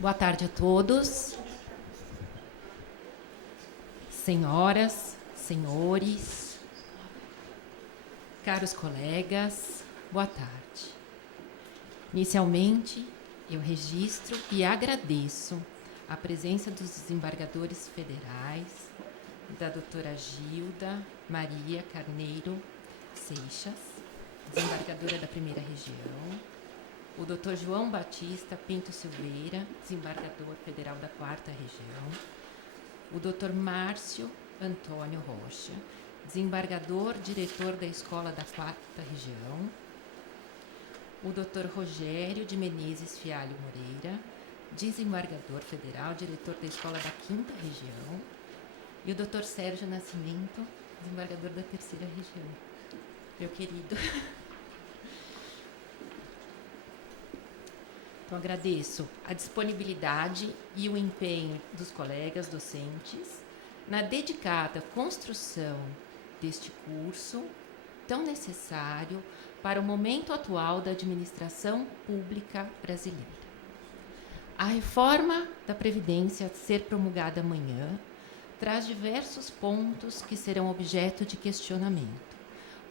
Boa tarde a todos, senhoras, senhores, caros colegas, boa tarde. Inicialmente, eu registro e agradeço a presença dos desembargadores federais, da doutora Gilda Maria Carneiro Seixas, desembargadora da Primeira Região, o doutor João Batista Pinto Silveira, desembargador federal da Quarta Região, o doutor Márcio Antônio Rocha, desembargador diretor da Escola da Quarta Região, o doutor Rogério de Menezes Fialho Moreira, desembargador federal, diretor da Escola da Quinta Região, e o doutor Sérgio Nascimento, desembargador da Terceira Região. Meu querido. Então, agradeço a disponibilidade e o empenho dos colegas docentes na dedicada construção deste curso tão necessário para o momento atual da administração pública brasileira. A reforma da Previdência a ser promulgada amanhã traz diversos pontos que serão objeto de questionamento,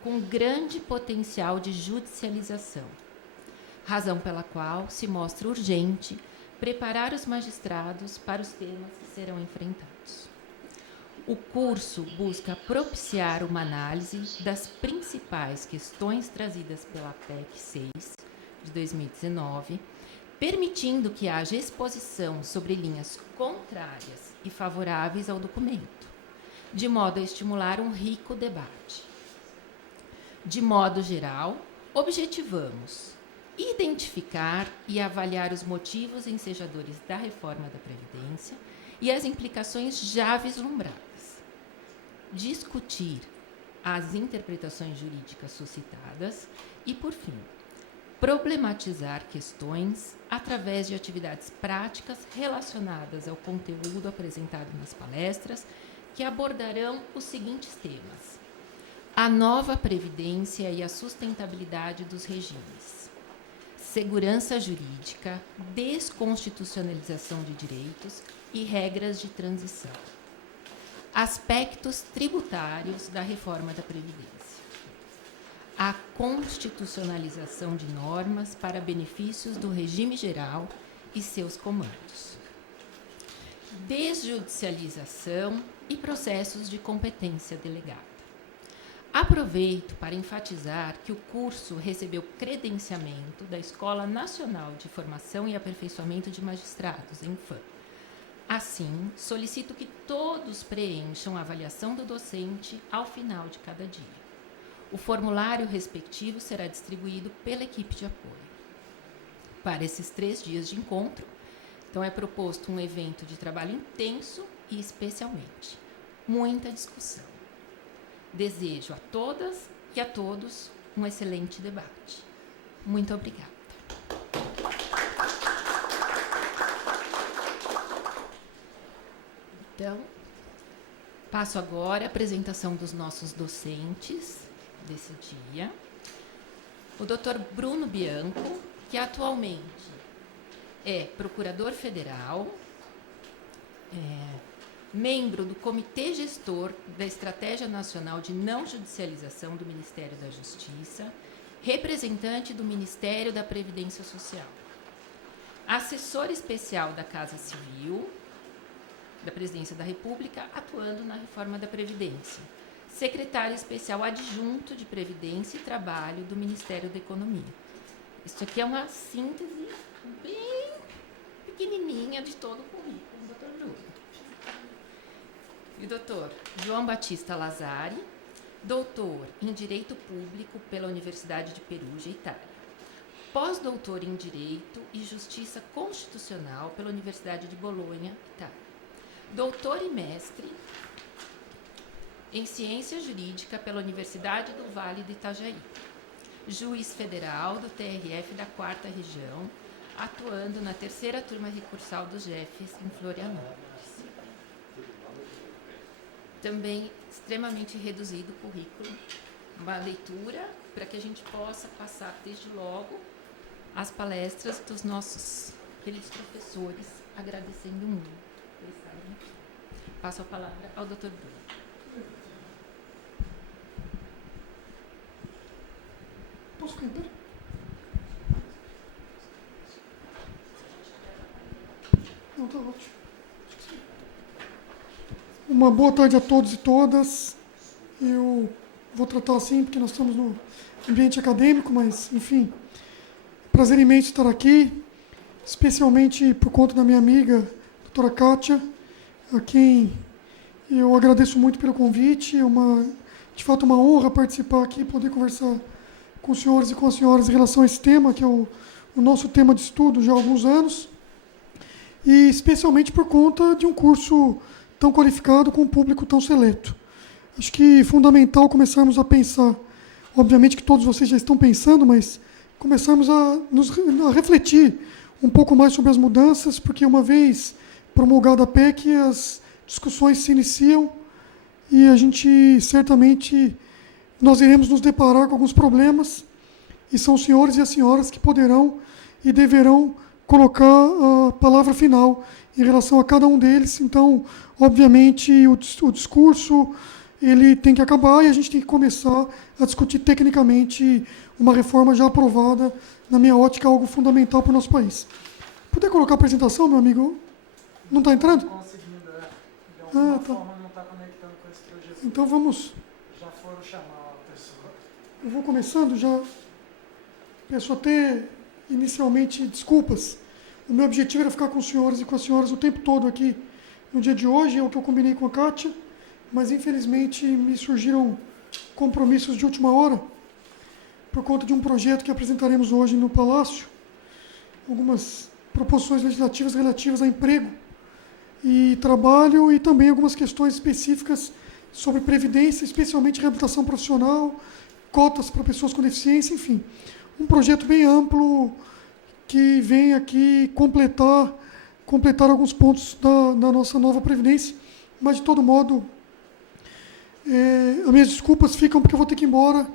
com grande potencial de judicialização, razão pela qual se mostra urgente preparar os magistrados para os temas que serão enfrentados. O curso busca propiciar uma análise das principais questões trazidas pela PEC 6 de 2019, permitindo que haja exposição sobre linhas contrárias e favoráveis ao documento, de modo a estimular um rico debate. De modo geral, objetivamos identificar e avaliar os motivos ensejadores da reforma da Previdência e as implicações já vislumbradas. Discutir as interpretações jurídicas suscitadas e, por fim, problematizar questões através de atividades práticas relacionadas ao conteúdo apresentado nas palestras, que abordarão os seguintes temas: a nova Previdência e a sustentabilidade dos regimes, segurança jurídica, desconstitucionalização de direitos e regras de transição, aspectos tributários da reforma da Previdência, a constitucionalização de normas para benefícios do regime geral e seus comandos, desjudicialização e processos de competência delegada. Aproveito para enfatizar que o curso recebeu credenciamento da Escola Nacional de Formação e Aperfeiçoamento de Magistrados, ENFAM. Assim, solicito que todos preencham a avaliação do docente ao final de cada dia. O formulário respectivo será distribuído pela equipe de apoio. Para esses 3 dias de encontro, então é proposto um evento de trabalho intenso e, especialmente, muita discussão. Desejo a todas e a todos um excelente debate. Muito obrigada. Então, passo agora a apresentação dos nossos docentes desse dia. O Dr. Bruno Bianco, que atualmente é procurador federal, membro do Comitê Gestor da Estratégia Nacional de Não Judicialização do Ministério da Justiça, representante do Ministério da Previdência Social, assessor especial da Casa Civil da Presidência da República, atuando na reforma da Previdência, secretário especial adjunto de Previdência e Trabalho do Ministério da Economia. Isso aqui é uma síntese bem pequenininha de todo o currículo do Dr. Bruno. E o doutor João Batista Lazari, doutor em Direito Público pela Universidade de Perugia, Itália. Pós-doutor em Direito e Justiça Constitucional pela Universidade de Bolonha, Itália. Doutor e mestre em Ciência Jurídica pela Universidade do Vale do Itajaí. Juiz federal do TRF da Quarta Região, atuando na 3ª turma recursal dos JEFs em Florianópolis. Também extremamente reduzido o currículo, uma leitura para que a gente possa passar desde logo as palestras dos nossos aqueles professores agradecendo muito. Passo a palavra ao Dr. Bruno. Posso ficar em pé? Não, tá ótimo. Uma boa tarde a todos e todas. Eu vou tratar assim porque nós estamos no ambiente acadêmico, mas, enfim, prazer imenso estar aqui, especialmente por conta da minha amiga, doutora Kátia, a quem eu agradeço muito pelo convite. De fato, uma honra participar aqui e poder conversar com os senhores e com as senhoras em relação a esse tema, que é o nosso tema de estudo já há alguns anos, e especialmente por conta de um curso tão qualificado com um público tão seleto. Acho que é fundamental começarmos a pensar, obviamente que todos vocês já estão pensando, mas começarmos a refletir um pouco mais sobre as mudanças, porque uma vez promulgada a PEC, as discussões se iniciam e a gente certamente nós iremos nos deparar com alguns problemas, e são os senhores e as senhoras que poderão e deverão colocar a palavra final em relação a cada um deles. Então, obviamente, o discurso ele tem que acabar e a gente tem que começar a discutir tecnicamente uma reforma já aprovada, na minha ótica, algo fundamental para o nosso país. Poder colocar a apresentação, meu amigo? Não está entrando? Conseguindo, de alguma forma não está conectando com esse projeto. Então vamos. Já foram chamar a pessoa. Eu vou começando, já peço até inicialmente desculpas. O meu objetivo era ficar com os senhores e com as senhoras o tempo todo aqui no dia de hoje, é o que eu combinei com a Kátia, mas infelizmente me surgiram compromissos de última hora por conta de um projeto que apresentaremos hoje no Palácio, algumas proposições legislativas relativas a emprego e trabalho e também algumas questões específicas sobre previdência, especialmente reabilitação profissional, cotas para pessoas com deficiência, enfim. Um projeto bem amplo que vem aqui completar alguns pontos da nossa nova Previdência, mas, de todo modo, as minhas desculpas ficam porque eu vou ter que ir embora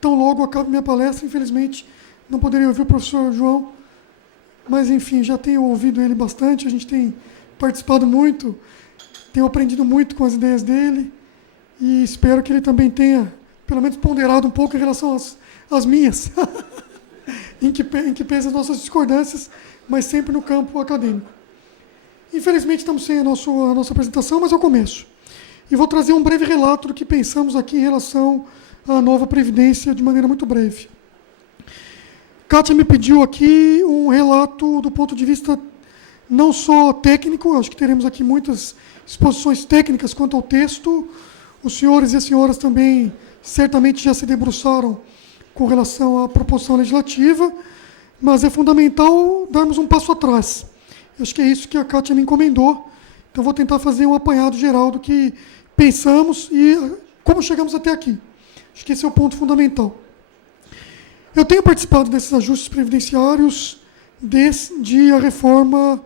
tão logo acabe minha palestra. Infelizmente, não poderia ouvir o professor João, mas, enfim, já tenho ouvido ele bastante, a gente tem participado muito, tenho aprendido muito com as ideias dele e espero que ele também tenha, pelo menos, ponderado um pouco em relação às minhas, em que pesa as nossas discordâncias, mas sempre no campo acadêmico. Infelizmente, estamos sem a nossa apresentação, mas eu começo. E vou trazer um breve relato do que pensamos aqui em relação à nova Previdência, de maneira muito breve. Kátia me pediu aqui um relato do ponto de vista não só técnico, acho que teremos aqui muitas exposições técnicas quanto ao texto. Os senhores e as senhoras também certamente já se debruçaram com relação à proposição legislativa, mas é fundamental darmos um passo atrás. Acho que é isso que a Kátia me encomendou. Então, vou tentar fazer um apanhado geral do que pensamos e como chegamos até aqui. Acho que esse é o ponto fundamental. Eu tenho participado desses ajustes previdenciários desde a reforma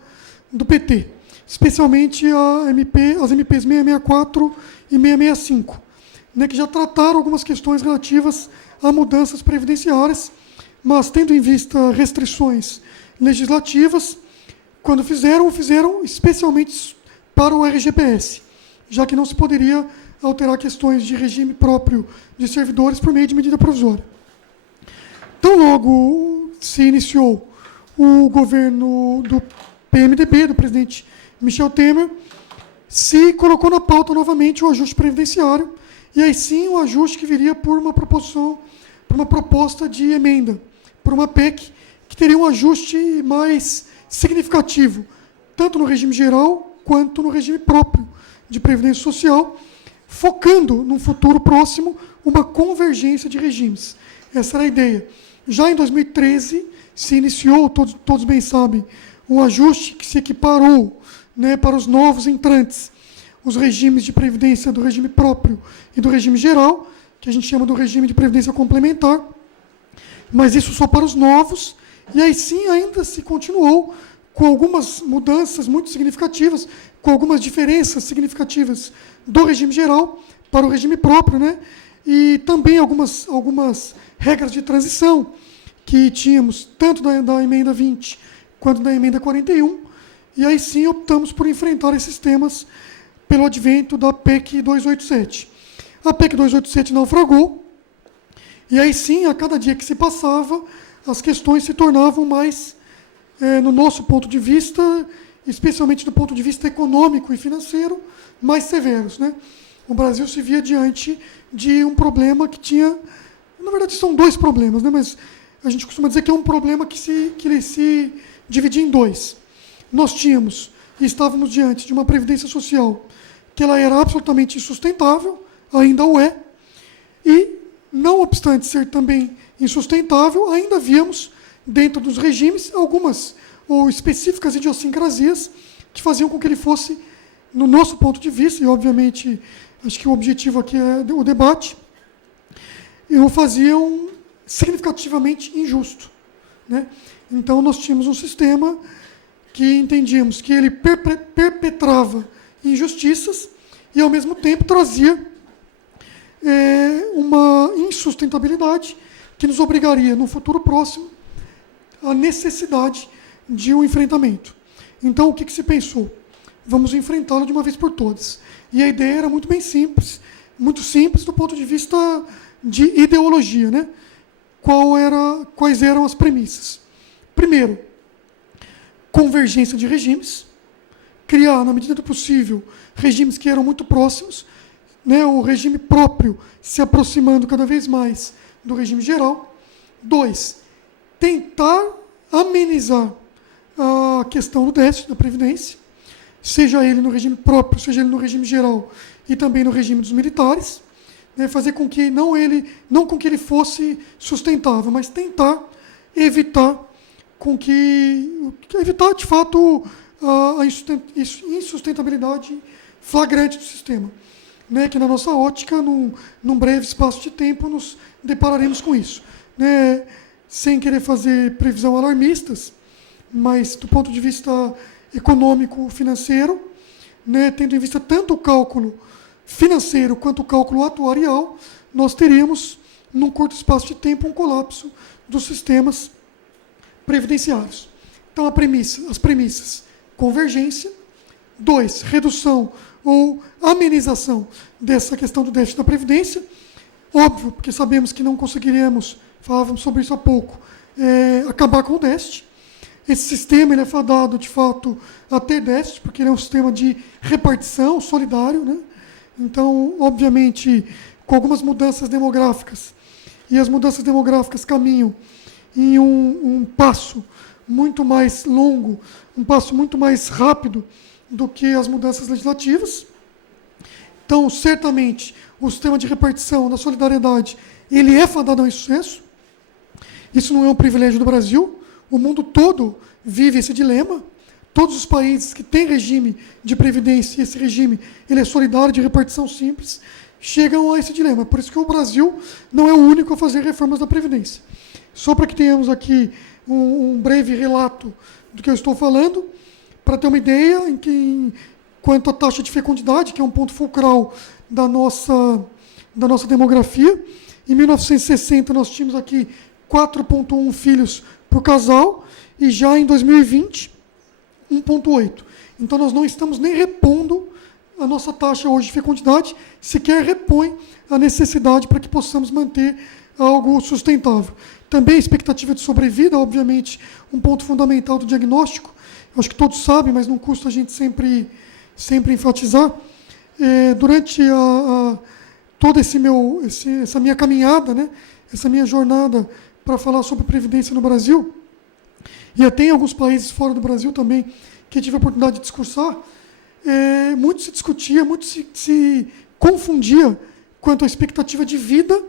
do PT, especialmente as MPs 664 e 665, que já trataram algumas questões relativas a mudanças previdenciárias, mas tendo em vista restrições legislativas, quando fizeram especialmente para o RGPS, já que não se poderia alterar questões de regime próprio de servidores por meio de medida provisória. Então, logo se iniciou o governo do PMDB, do presidente Michel Temer, se colocou na pauta novamente o ajuste previdenciário, e aí sim o ajuste que viria por uma proposta de emenda, por uma PEC, que teria um ajuste mais significativo, tanto no regime geral quanto no regime próprio de previdência social, focando, num futuro próximo, uma convergência de regimes. Essa era a ideia. Já em 2013, se iniciou, todos bem sabem, um ajuste que se equiparou para os novos entrantes, os regimes de previdência do regime próprio e do regime geral, que a gente chama do regime de previdência complementar, mas isso só para os novos, e aí sim ainda se continuou com algumas mudanças muito significativas, com algumas diferenças significativas do regime geral para o regime próprio, e também algumas regras de transição que tínhamos tanto da emenda 20 quanto na emenda 41, e aí sim optamos por enfrentar esses temas pelo advento da PEC 287. A PEC 287 naufragou, e aí sim, a cada dia que se passava, as questões se tornavam mais, no nosso ponto de vista, especialmente do ponto de vista econômico e financeiro, mais severos, né? O Brasil se via diante de um problema que tinha... Na verdade, são dois problemas, né? Mas a gente costuma dizer que é um problema que ele se dividia em dois. Nós tínhamos e estávamos diante de uma previdência social que ela era absolutamente insustentável, ainda o é, e, não obstante ser também insustentável, ainda víamos, dentro dos regimes, algumas ou específicas idiosincrasias que faziam com que ele fosse, no nosso ponto de vista, e obviamente acho que o objetivo aqui é o debate, e o faziam significativamente injusto, né? Então, nós tínhamos um sistema que entendíamos que ele perpetrava injustiças e, ao mesmo tempo, trazia uma insustentabilidade que nos obrigaria, no futuro próximo, à necessidade de um enfrentamento. Então, o que se pensou? Vamos enfrentá-lo de uma vez por todas. E a ideia era muito muito simples do ponto de vista de ideologia, né? Quais eram as premissas? Primeiro, convergência de regimes, criar, na medida do possível, regimes que eram muito próximos, né? O regime próprio se aproximando cada vez mais do regime geral. 2, tentar amenizar a questão do déficit da Previdência, seja ele no regime próprio, seja ele no regime geral e também no regime dos militares, né? Fazer com que não com que ele fosse sustentável, mas tentar evitar de fato a insustentabilidade flagrante do sistema, né? Que na nossa ótica, num breve espaço de tempo, nos depararemos com isso, né? Sem querer fazer previsão alarmistas, mas do ponto de vista econômico-financeiro, né? Tendo em vista tanto o cálculo financeiro quanto o cálculo atuarial, nós teríamos, num curto espaço de tempo, um colapso dos sistemas previdenciários. Então, as premissas: convergência. 2, redução ou amenização dessa questão do déficit da Previdência. Óbvio, porque sabemos que não conseguiremos, falávamos sobre isso há pouco, acabar com o déficit. Esse sistema ele é fadado, de fato, a ter déficit, porque ele é um sistema de repartição solidário, né? Então, obviamente, com algumas mudanças demográficas, e as mudanças demográficas caminham em um passo muito mais longo, um passo muito mais rápido do que as mudanças legislativas. Então, certamente, o sistema de repartição da solidariedade, ele é fadado ao insucesso. Isso não é um privilégio do Brasil. O mundo todo vive esse dilema. Todos os países que têm regime de previdência, e esse regime ele é solidário, de repartição simples, chegam a esse dilema. Por isso que o Brasil não é o único a fazer reformas da Previdência. Só para que tenhamos aqui um breve relato do que eu estou falando, para ter uma ideia, quanto à taxa de fecundidade, que é um ponto fulcral da nossa demografia, em 1960 nós tínhamos aqui 4,1 filhos por casal, e já em 2020, 1,8. Então, nós não estamos nem repondo a nossa taxa hoje de fecundidade, sequer repõe a necessidade para que possamos manter algo sustentável. Também a expectativa de sobrevida, obviamente, um ponto fundamental do diagnóstico. Eu acho que todos sabem, mas não custa a gente sempre enfatizar. Durante toda essa minha caminhada, né, essa minha jornada para falar sobre previdência no Brasil, e até em alguns países fora do Brasil também, que tive a oportunidade de discursar, muito se discutia, muito se confundia quanto à expectativa de vida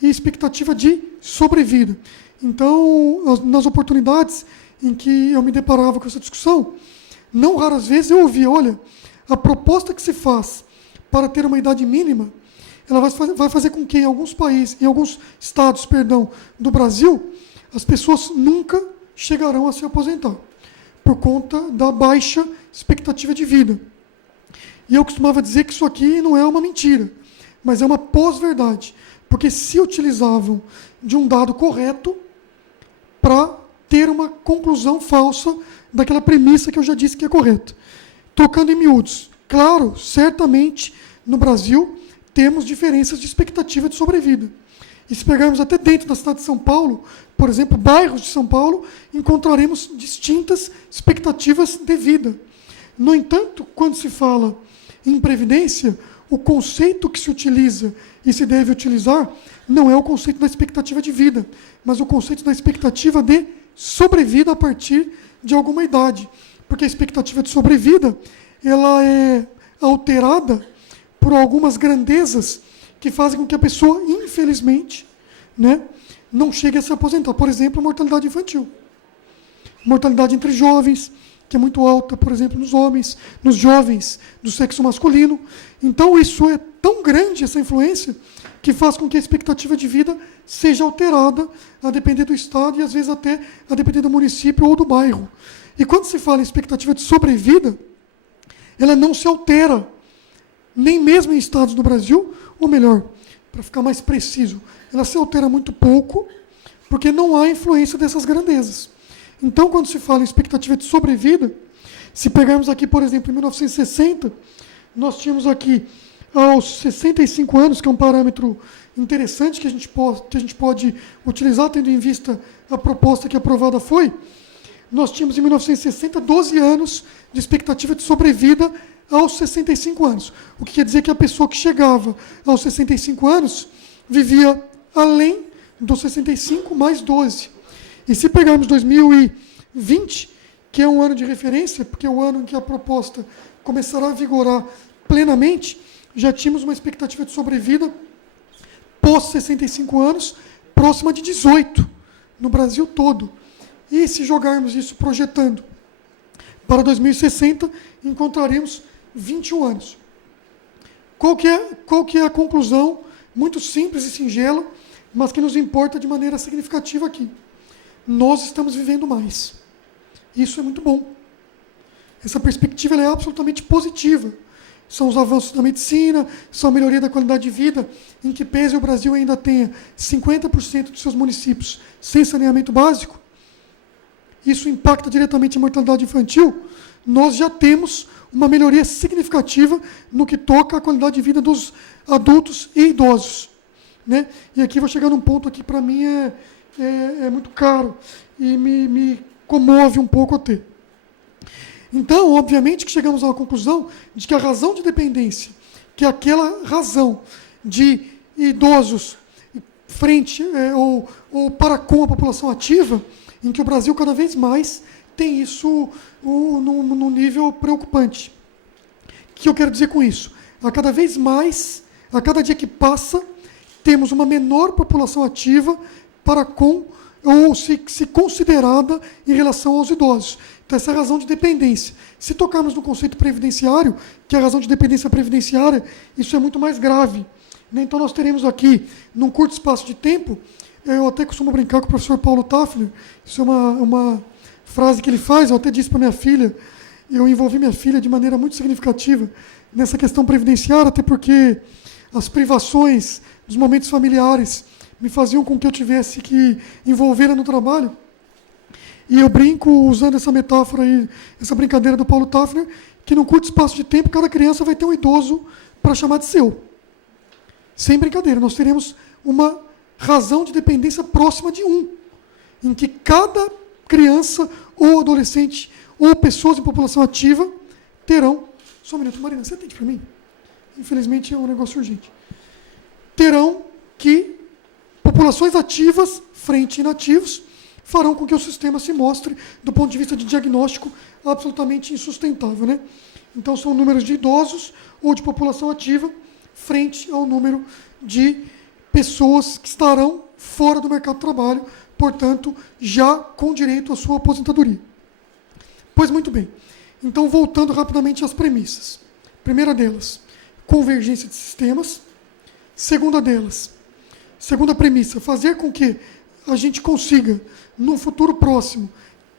e expectativa de sobrevida. Então, nas oportunidades em que eu me deparava com essa discussão, não raras vezes eu ouvia: olha, a proposta que se faz para ter uma idade mínima, ela vai fazer com que em alguns estados, do Brasil, as pessoas nunca chegarão a se aposentar, por conta da baixa expectativa de vida. E eu costumava dizer que isso aqui não é uma mentira, mas é uma pós-verdade, porque se utilizavam de um dado correto para ter uma conclusão falsa daquela premissa que eu já disse que é correta. Trocando em miúdos, claro, certamente no Brasil temos diferenças de expectativa de sobrevida. E se pegarmos até dentro da cidade de São Paulo, por exemplo, bairros de São Paulo, encontraremos distintas expectativas de vida. No entanto, quando se fala em previdência, o conceito que se utiliza e se deve utilizar não é o conceito da expectativa de vida, mas o conceito da expectativa de sobrevida a partir de alguma idade. Porque a expectativa de sobrevida ela é alterada por algumas grandezas que fazem com que a pessoa, infelizmente, né, não chegue a se aposentar. Por exemplo, a mortalidade infantil. Mortalidade entre jovens, que é muito alta, por exemplo, nos homens, nos jovens do sexo masculino. Então, isso é tão grande, essa influência, que faz com que a expectativa de vida seja alterada a depender do estado e, às vezes, até a depender do município ou do bairro. E quando se fala em expectativa de sobrevida, ela não se altera, nem mesmo em estados do Brasil, ou melhor, para ficar mais preciso, ela se altera muito pouco, porque não há influência dessas grandezas. Então, quando se fala em expectativa de sobrevida, se pegarmos aqui, por exemplo, em 1960, nós tínhamos aqui, aos 65 anos, que é um parâmetro interessante que a gente pode utilizar, tendo em vista a proposta que aprovada foi, nós tínhamos em 1960 12 anos de expectativa de sobrevida aos 65 anos. O que quer dizer que a pessoa que chegava aos 65 anos vivia além dos 65 mais 12. E se pegarmos 2020, que é um ano de referência, porque é o ano em que a proposta começará a vigorar plenamente, já tínhamos uma expectativa de sobrevida pós 65 anos próxima de 18 no Brasil todo. E se jogarmos isso projetando para 2060, encontraremos 21 anos. Qual que é a conclusão? Muito simples e singela, mas que nos importa de maneira significativa aqui. Nós estamos vivendo mais. Isso é muito bom. Essa perspectiva ela é absolutamente positiva. São os avanços da medicina, são a melhoria da qualidade de vida, em que pese o Brasil ainda tenha 50% de seus municípios sem saneamento básico, isso impacta diretamente a mortalidade infantil, nós já temos uma melhoria significativa no que toca à qualidade de vida dos adultos e idosos. Né? E aqui vou chegar num ponto que para mim é muito caro e me comove um pouco até. Então, obviamente que chegamos à conclusão de que a razão de dependência, que é aquela razão de idosos frente ou para com a população ativa, em que o Brasil cada vez mais tem isso num nível preocupante. O que eu quero dizer com isso? A cada vez mais, a cada dia que passa, temos uma menor população ativa para com, ou se considerada em relação aos idosos. Então, essa é a razão de dependência. Se tocarmos no conceito previdenciário, que é a razão de dependência previdenciária, isso é muito mais grave. Né? Então, nós teremos aqui, num curto espaço de tempo, eu até costumo brincar com o professor Paulo Tafner, isso é uma frase que ele faz, eu até disse para minha filha, eu envolvi minha filha de maneira muito significativa nessa questão previdenciária, até porque as privações dos momentos familiares me faziam com que eu tivesse que envolvê-la no trabalho. E eu brinco, usando essa metáfora aí, essa brincadeira do Paulo Tafner, que num curto espaço de tempo, cada criança vai ter um idoso para chamar de seu. Sem brincadeira, nós teremos uma razão de dependência próxima de 1, em que cada criança ou adolescente ou pessoas em população ativa terão... Só um minuto, Marina, você atende para mim? Infelizmente é um negócio urgente. Terão que populações ativas, frente a inativos, farão com que o sistema se mostre, do ponto de vista de diagnóstico, absolutamente insustentável. Né? Então, são números de idosos ou de população ativa frente ao número de pessoas que estarão fora do mercado de trabalho, portanto, já com direito à sua aposentadoria. Pois muito bem. Então, voltando rapidamente às premissas. Primeira delas, convergência de sistemas. Segunda premissa, fazer com que a gente consiga, no futuro próximo,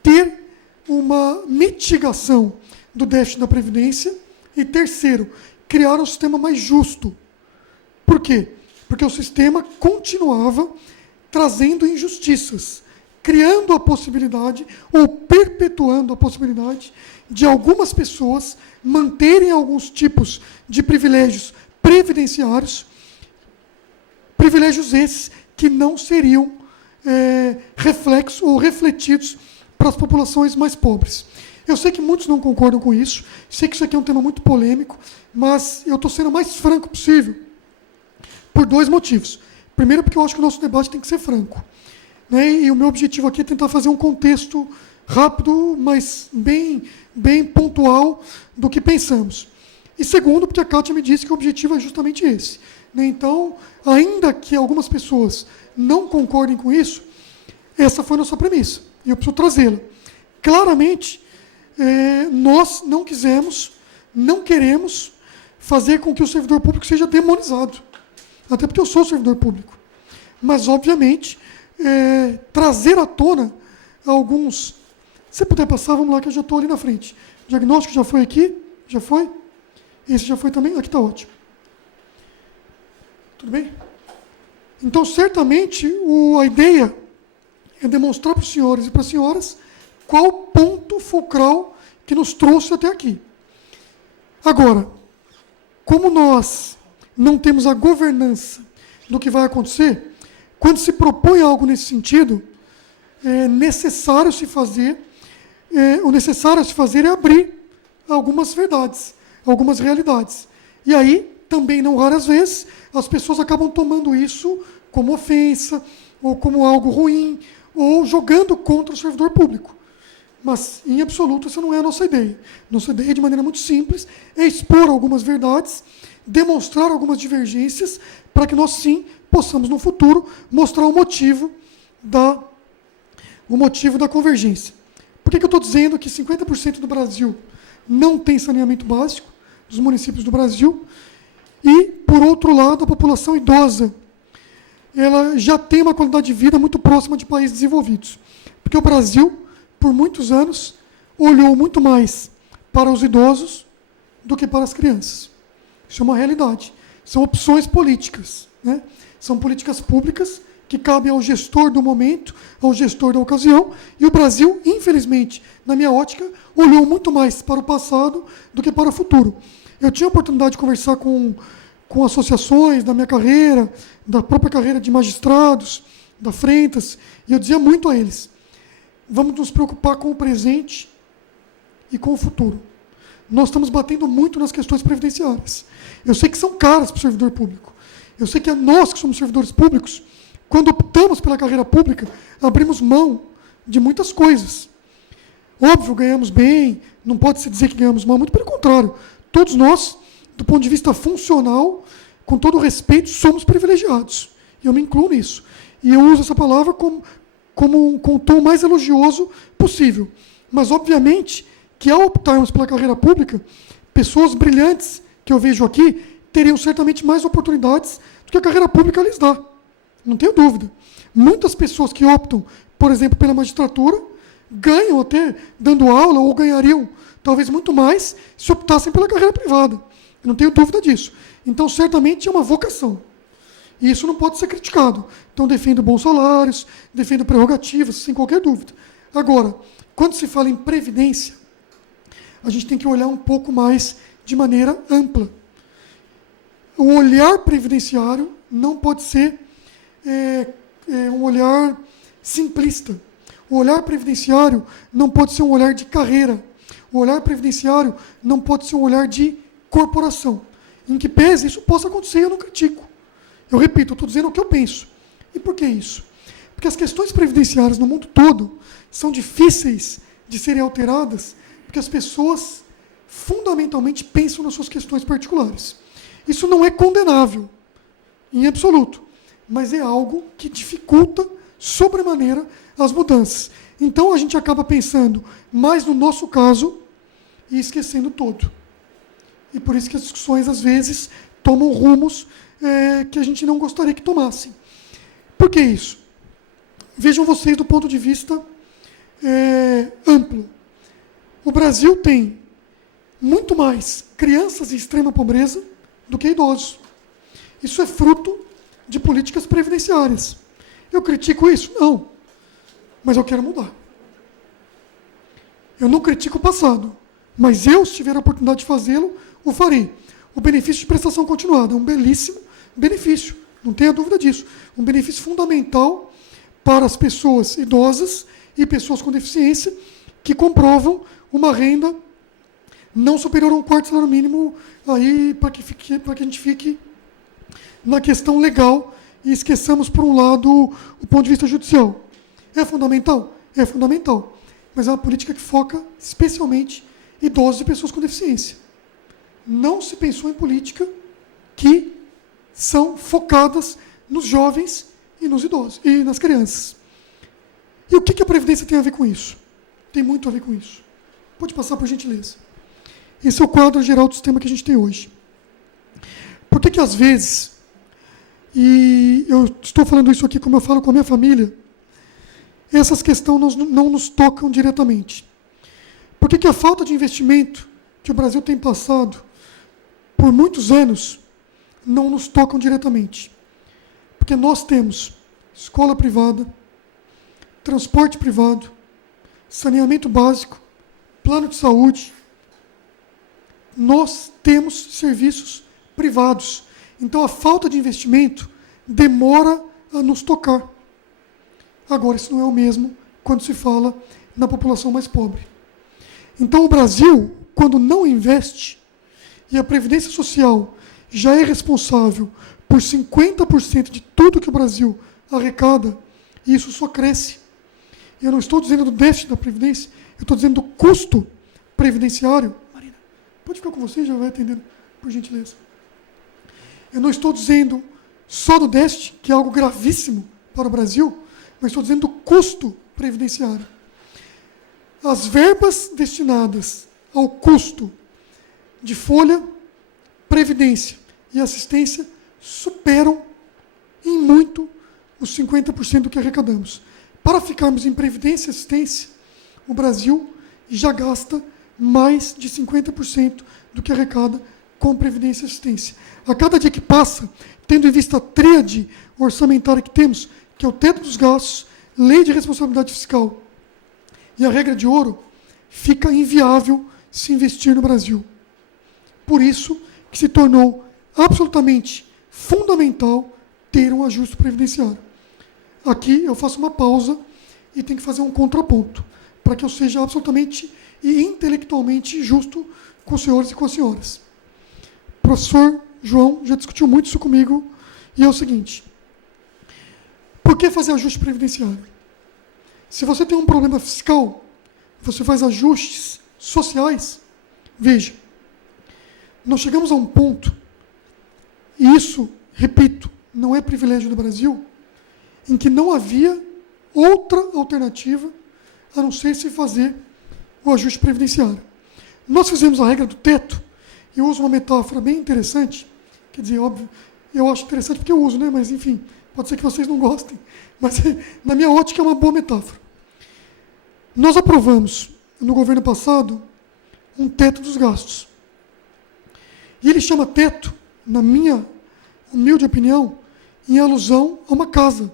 ter uma mitigação do déficit da Previdência. E terceiro, criar um sistema mais justo. Por quê? Porque o sistema continuava trazendo injustiças, criando a possibilidade ou perpetuando a possibilidade de algumas pessoas manterem alguns tipos de privilégios previdenciários, privilégios esses que não seriam reflexos ou refletidos para as populações mais pobres. Eu sei que muitos não concordam com isso, sei que isso aqui é um tema muito polêmico, mas eu estou sendo o mais franco possível por 2 motivos. Primeiro, porque eu acho que o nosso debate tem que ser franco, né? E o meu objetivo aqui é tentar fazer um contexto rápido, mas bem pontual do que pensamos. E segundo, porque a Kátia me disse que o objetivo é justamente esse, né? Então, ainda que algumas pessoas não concordem com isso, essa foi a nossa premissa, e eu preciso trazê-la. Claramente, nós não queremos fazer com que o servidor público seja demonizado, até porque eu sou servidor público. Mas, obviamente, trazer à tona alguns... Se puder passar, vamos lá, que eu já estou ali na frente. O diagnóstico já foi aqui? Já foi? Esse já foi também? Aqui está ótimo. Tudo bem? Então, certamente, a ideia é demonstrar para os senhores e para as senhoras qual o ponto fulcral que nos trouxe até aqui. Agora, como nós não temos a governança do que vai acontecer, quando se propõe algo nesse sentido, o necessário a se fazer é abrir algumas verdades, algumas realidades. E aí, também não raras vezes, as pessoas acabam tomando isso como ofensa, ou como algo ruim, ou jogando contra o servidor público. Mas, em absoluto, essa não é a nossa ideia. Nossa ideia, de maneira muito simples, é expor algumas verdades, demonstrar algumas divergências, para que nós, sim, possamos, no futuro, mostrar o motivo da convergência. Por que eu estou dizendo que 50% do Brasil não tem saneamento básico, dos municípios do Brasil, e, por outro lado, a população idosa, ela já tem uma qualidade de vida muito próxima de países desenvolvidos. Porque o Brasil, por muitos anos, olhou muito mais para os idosos do que para as crianças. Isso é uma realidade. São opções políticas, né? São políticas públicas que cabem ao gestor do momento, ao gestor da ocasião, e o Brasil, infelizmente, na minha ótica, olhou muito mais para o passado do que para o futuro. Eu tinha a oportunidade de conversar com associações da minha carreira, da própria carreira de magistrados, da Freitas, e eu dizia muito a eles: vamos nos preocupar com o presente e com o futuro. Nós estamos batendo muito nas questões previdenciárias. Eu sei que são caras para o servidor público. Eu sei que nós, que somos servidores públicos, quando optamos pela carreira pública, abrimos mão de muitas coisas. Óbvio, ganhamos bem, não pode se dizer que ganhamos mal, muito pelo contrário. Todos nós, do ponto de vista funcional, com todo respeito, somos privilegiados. E eu me incluo nisso. E eu uso essa palavra com o tom mais elogioso possível. Mas, obviamente, que ao optarmos pela carreira pública, pessoas brilhantes que eu vejo aqui teriam certamente mais oportunidades do que a carreira pública lhes dá. Não tenho dúvida. Muitas pessoas que optam, por exemplo, pela magistratura, ganham até dando aula, ou ganhariam talvez muito mais se optassem pela carreira privada. Eu não tenho dúvida disso. Então, certamente é uma vocação. E isso não pode ser criticado. Então, defendo bons salários, defendo prerrogativas, sem qualquer dúvida. Agora, quando se fala em previdência, a gente tem que olhar um pouco mais de maneira ampla. O olhar previdenciário não pode ser um olhar simplista. O olhar previdenciário não pode ser um olhar de carreira. O olhar previdenciário não pode ser um olhar de corporação. Em que pese isso possa acontecer, eu não critico. Eu repito, eu estou dizendo o que eu penso. E por que isso? Porque as questões previdenciárias no mundo todo são difíceis de serem alteradas, porque as pessoas fundamentalmente pensam nas suas questões particulares. Isso não é condenável, em absoluto, mas é algo que dificulta sobremaneira as mudanças. Então, a gente acaba pensando mais no nosso caso e esquecendo todo. E por isso que as discussões, às vezes, tomam rumos que a gente não gostaria que tomassem. Por que isso? Vejam vocês do ponto de vista amplo. O Brasil tem muito mais crianças em extrema pobreza do que idosos. Isso é fruto de políticas previdenciárias. Eu critico isso? Não. mas eu quero mudar. Eu não critico o passado, mas eu, se tiver a oportunidade de fazê-lo, o farei. O benefício de prestação continuada é um belíssimo benefício, não tenha dúvida disso. Um benefício fundamental para as pessoas idosas e pessoas com deficiência que comprovam uma renda não superior a um quarto salário mínimo, aí para que a gente fique na questão legal e esqueçamos, por um lado, o ponto de vista judicial. É fundamental? É fundamental. Mas é uma política que foca especialmente idosos e pessoas com deficiência. Não se pensou em política que são focadas nos jovens e nos idosos e nas crianças. E o que a Previdência tem a ver com isso? Tem muito a ver com isso. Pode passar, por gentileza. Esse é o quadro geral do sistema que a gente tem hoje. Por que às vezes, e eu estou falando isso aqui como eu falo com a minha família, essas questões não nos tocam diretamente? Por que a falta de investimento que o Brasil tem passado por muitos anos não nos tocam diretamente? Porque nós temos escola privada, transporte privado, saneamento básico, plano de saúde. Nós temos serviços privados. Então, a falta de investimento demora a nos tocar. Agora, isso não é o mesmo quando se fala na população mais pobre. Então, o Brasil, quando não investe, e a Previdência Social já é responsável por 50% de tudo que o Brasil arrecada, e isso só cresce. Eu não estou dizendo do déficit da Previdência, eu estou dizendo do custo previdenciário. Marina, pode ficar com você, já vai atendendo, por gentileza. Eu não estou dizendo só do déficit, que é algo gravíssimo para o Brasil, mas estou dizendo do custo previdenciário. As verbas destinadas ao custo de folha, previdência e assistência superam em muito os 50% do que arrecadamos. Para ficarmos em previdência e assistência, o Brasil já gasta mais de 50% do que arrecada com previdência e assistência. A cada dia que passa, tendo em vista a tríade orçamentária que temos, que é o teto dos gastos, lei de responsabilidade fiscal e a regra de ouro, fica inviável se investir no Brasil. Por isso que se tornou absolutamente fundamental ter um ajuste previdenciário. Aqui eu faço uma pausa e tenho que fazer um contraponto, para que eu seja absolutamente e intelectualmente justo com os senhores e com as senhoras. O professor João já discutiu muito isso comigo, e é o seguinte: por que fazer ajuste previdenciário? Se você tem um problema fiscal, você faz ajustes sociais. Veja, nós chegamos a um ponto, e isso, repito, não é privilégio do Brasil, em que não havia outra alternativa a não ser se fazer o ajuste previdenciário. Nós fizemos a regra do teto, e eu uso uma metáfora bem interessante, quer dizer, óbvio, eu acho interessante porque eu uso, né? Mas enfim, pode ser que vocês não gostem, mas na minha ótica é uma boa metáfora. Nós aprovamos, no governo passado, um teto dos gastos. E ele chama teto, na minha humilde opinião, em alusão a uma casa.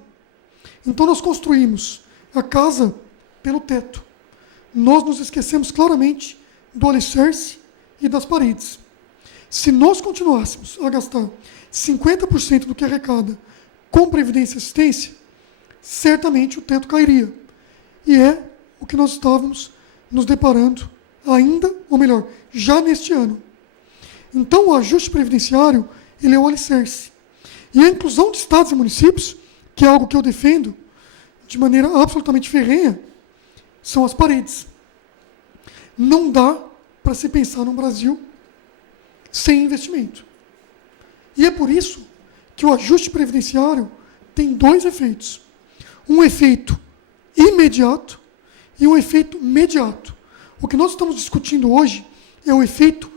Então nós construímos a casa pelo teto. Nós nos esquecemos claramente do alicerce e das paredes. Se nós continuássemos a gastar 50% do que arrecada com previdência e assistência, certamente o teto cairia. E é o que nós estávamos nos deparando ainda, ou melhor, já neste ano. Então o ajuste previdenciário, ele é o alicerce. E a inclusão de estados e municípios, que é algo que eu defendo de maneira absolutamente ferrenha, são as paredes. Não dá para se pensar num Brasil sem investimento. E é por isso que o ajuste previdenciário tem dois efeitos. Um efeito imediato e um efeito mediato. O que nós estamos discutindo hoje é o efeito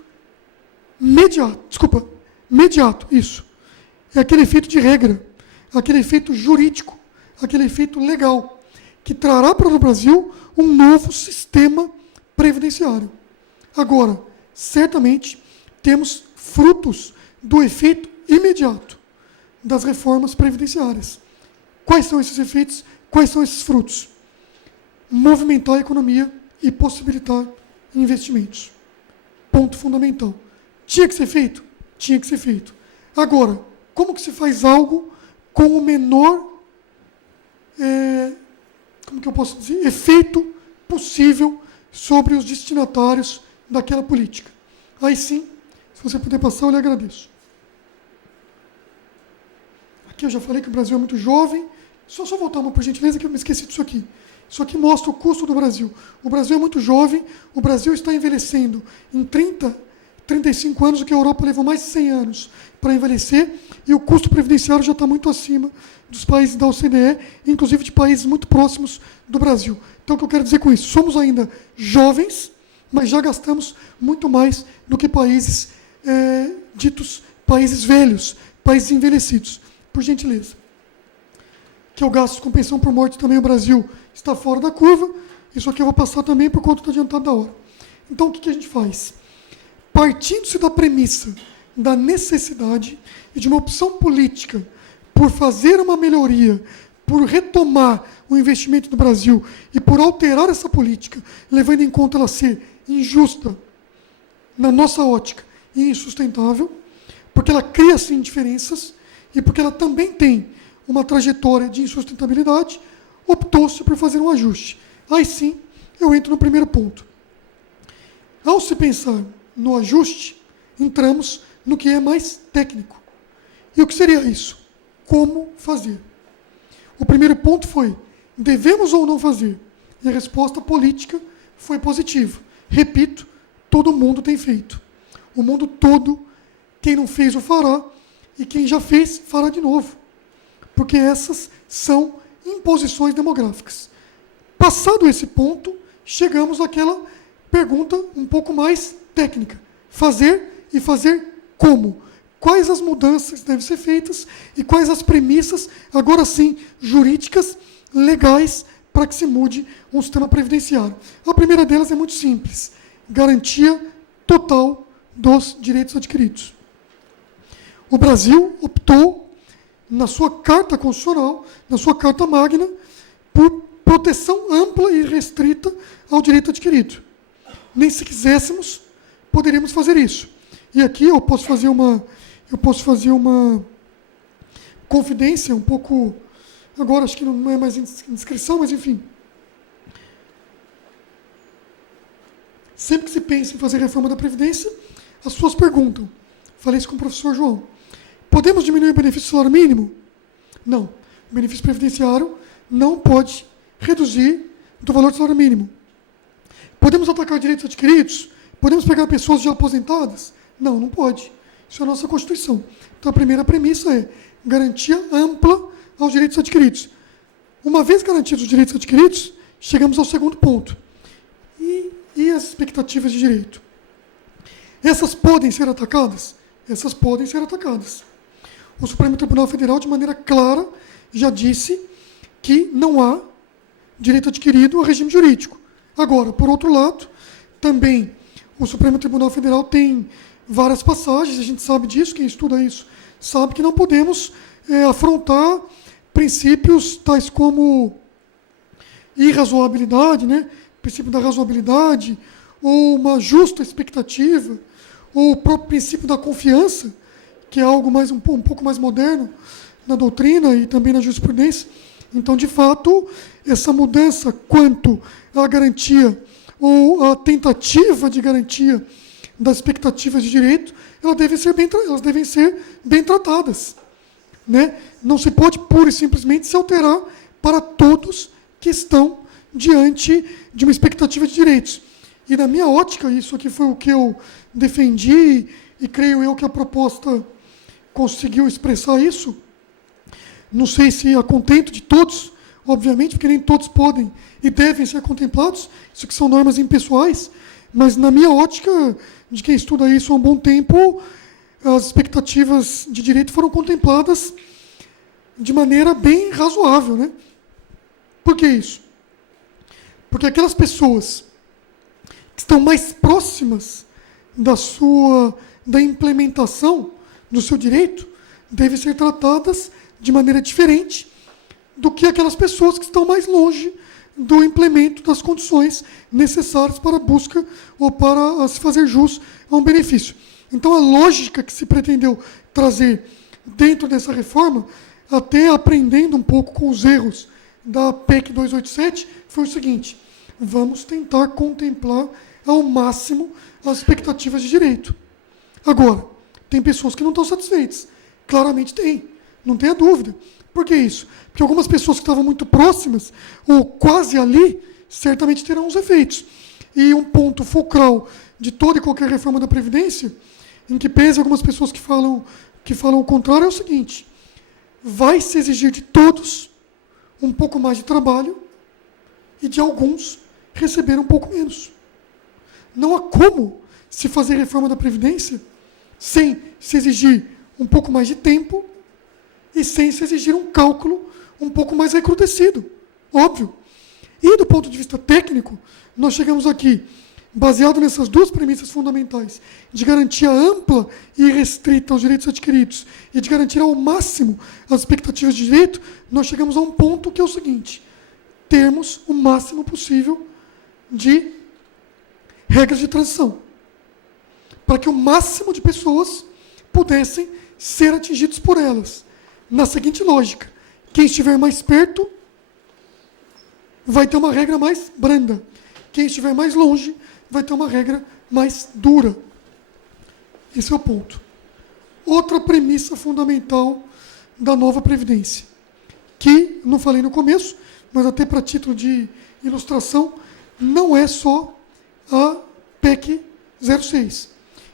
mediato, isso. É aquele efeito de regra, aquele efeito jurídico, aquele efeito legal, que trará para o Brasil um novo sistema previdenciário. Agora, certamente, temos frutos do efeito imediato das reformas previdenciárias. Quais são esses efeitos? Quais são esses frutos? movimentar a economia e possibilitar investimentos. Ponto fundamental. Tinha que ser feito? Tinha que ser feito. Agora, como que se faz algo com o menor, como que eu posso dizer, efeito possível sobre os destinatários daquela política? Aí sim, se você puder passar, eu lhe agradeço. Aqui eu já falei que o Brasil é muito jovem. Só voltar uma, por gentileza, que eu me esqueci disso aqui. Isso aqui mostra o custo do Brasil. O Brasil é muito jovem, o Brasil está envelhecendo em 35 anos, o que a Europa levou mais de 100 anos para envelhecer, e o custo previdenciário já está muito acima dos países da OCDE, inclusive de países muito próximos do Brasil. Então, o que eu quero dizer com isso? Somos ainda jovens, mas já gastamos muito mais do que países ditos países velhos, países envelhecidos. Por gentileza. Que é o gasto com pensão por morte também, o Brasil está fora da curva. Isso aqui eu vou passar também por conta do adiantado da hora. Então, o que a gente faz? Partindo-se da premissa da necessidade e de uma opção política por fazer uma melhoria, por retomar o investimento no Brasil e por alterar essa política, levando em conta ela ser injusta, na nossa ótica, e insustentável, porque ela cria, sim, diferenças e porque ela também tem uma trajetória de insustentabilidade, optou-se por fazer um ajuste. Aí sim, eu entro no primeiro ponto. Ao se pensar no ajuste, entramos no que é mais técnico. E o que seria isso? Como fazer? O primeiro ponto foi, devemos ou não fazer? E a resposta política foi positiva. Repito, todo mundo tem feito. O mundo todo, quem não fez o fará, e quem já fez, fará de novo. Porque essas são imposições demográficas. Passado esse ponto, chegamos àquela pergunta um pouco mais técnica. Fazer e fazer como? Quais as mudanças devem ser feitas e quais as premissas, agora sim, jurídicas, legais, para que se mude um sistema previdenciário? A primeira delas é muito simples. Garantia total dos direitos adquiridos. O Brasil optou, na sua Carta Constitucional, na sua Carta Magna, por proteção ampla e restrita ao direito adquirido. Nem se quiséssemos, poderíamos fazer isso. E aqui eu posso fazer uma confidência um pouco, agora acho que não é mais inscrição, mas enfim. Sempre que se pensa em fazer reforma da Previdência, as pessoas perguntam, falei isso com o professor João, podemos diminuir o benefício do salário mínimo? Não. O benefício previdenciário não pode reduzir do valor do salário mínimo. Podemos atacar direitos adquiridos? Podemos pegar pessoas já aposentadas? Não, não pode. Isso é a nossa Constituição. Então, a primeira premissa é garantia ampla aos direitos adquiridos. Uma vez garantidos os direitos adquiridos, chegamos ao segundo ponto. E as expectativas de direito? Essas podem ser atacadas? Essas podem ser atacadas. O Supremo Tribunal Federal, de maneira clara, já disse que não há direito adquirido a regime jurídico. Agora, por outro lado, também o Supremo Tribunal Federal tem várias passagens, a gente sabe disso, quem estuda isso sabe que não podemos afrontar princípios tais como irrazoabilidade, né? Princípio da razoabilidade, ou uma justa expectativa, ou o próprio princípio da confiança, que é algo mais um pouco mais moderno na doutrina e também na jurisprudência. Então, de fato, essa mudança quanto à garantia ou à tentativa de garantia das expectativas de direito, elas devem ser bem tratadas. Né? Não se pode pura e simplesmente se alterar para todos que estão diante de uma expectativa de direitos. E na minha ótica, isso aqui foi o que eu defendi, e creio eu que a proposta conseguiu expressar isso. Não sei se a contento de todos, obviamente, porque nem todos podem e devem ser contemplados, isso que são normas impessoais, mas na minha ótica, de quem estuda isso há um bom tempo, as expectativas de direito foram contempladas de maneira bem razoável. Né? Por que isso? Porque aquelas pessoas que estão mais próximas da implementação do seu direito devem ser tratadas de maneira diferente do que aquelas pessoas que estão mais longe do implemento das condições necessárias para a busca ou para se fazer jus a um benefício. Então, a lógica que se pretendeu trazer dentro dessa reforma, até aprendendo um pouco com os erros da PEC 287, foi o seguinte: vamos tentar contemplar ao máximo as expectativas de direito. Agora, tem pessoas que não estão satisfeitas. Claramente tem, não tenha dúvida. Por que isso? Porque algumas pessoas que estavam muito próximas, ou quase ali, certamente terão os efeitos. E um ponto focal de toda e qualquer reforma da Previdência, em que pese algumas pessoas que falam o contrário, é o seguinte: vai se exigir de todos um pouco mais de trabalho e de alguns receber um pouco menos. Não há como se fazer reforma da Previdência sem se exigir um pouco mais de tempo e sem se exigir um cálculo um pouco mais recrudescido, óbvio. E do ponto de vista técnico, nós chegamos aqui, baseado nessas duas premissas fundamentais, de garantia ampla e restrita aos direitos adquiridos e de garantir ao máximo as expectativas de direito, nós chegamos a um ponto que é o seguinte: termos o máximo possível de regras de transição, para que o máximo de pessoas pudessem ser atingidos por elas. Na seguinte lógica: quem estiver mais perto vai ter uma regra mais branda. Quem estiver mais longe vai ter uma regra mais dura. Esse é o ponto. Outra premissa fundamental da nova Previdência, que não falei no começo, mas até para título de ilustração, não é só a PEC 06.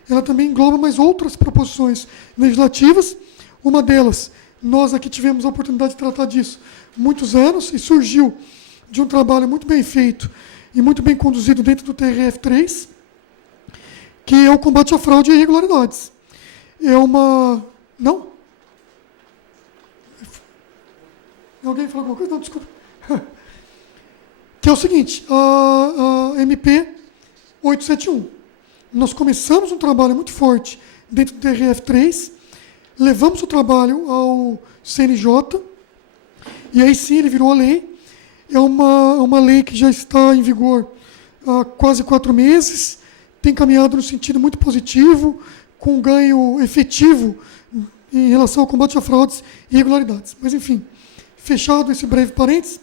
Ela também engloba mais outras proposições legislativas. Uma delas, nós aqui tivemos a oportunidade de tratar disso há muitos anos, e surgiu de um trabalho muito bem feito e muito bem conduzido dentro do TRF3, que é o combate à fraude e irregularidades. É uma... Não? Alguém falou alguma coisa? Não, desculpa. Que é o seguinte: a MP 871. Nós começamos um trabalho muito forte dentro do TRF3, levamos o trabalho ao CNJ, e aí sim ele virou a lei. É uma lei que já está em vigor há quase 4 meses, tem caminhado no sentido muito positivo, com ganho efetivo em relação ao combate a fraudes e irregularidades. Mas, enfim, fechado esse breve parênteses,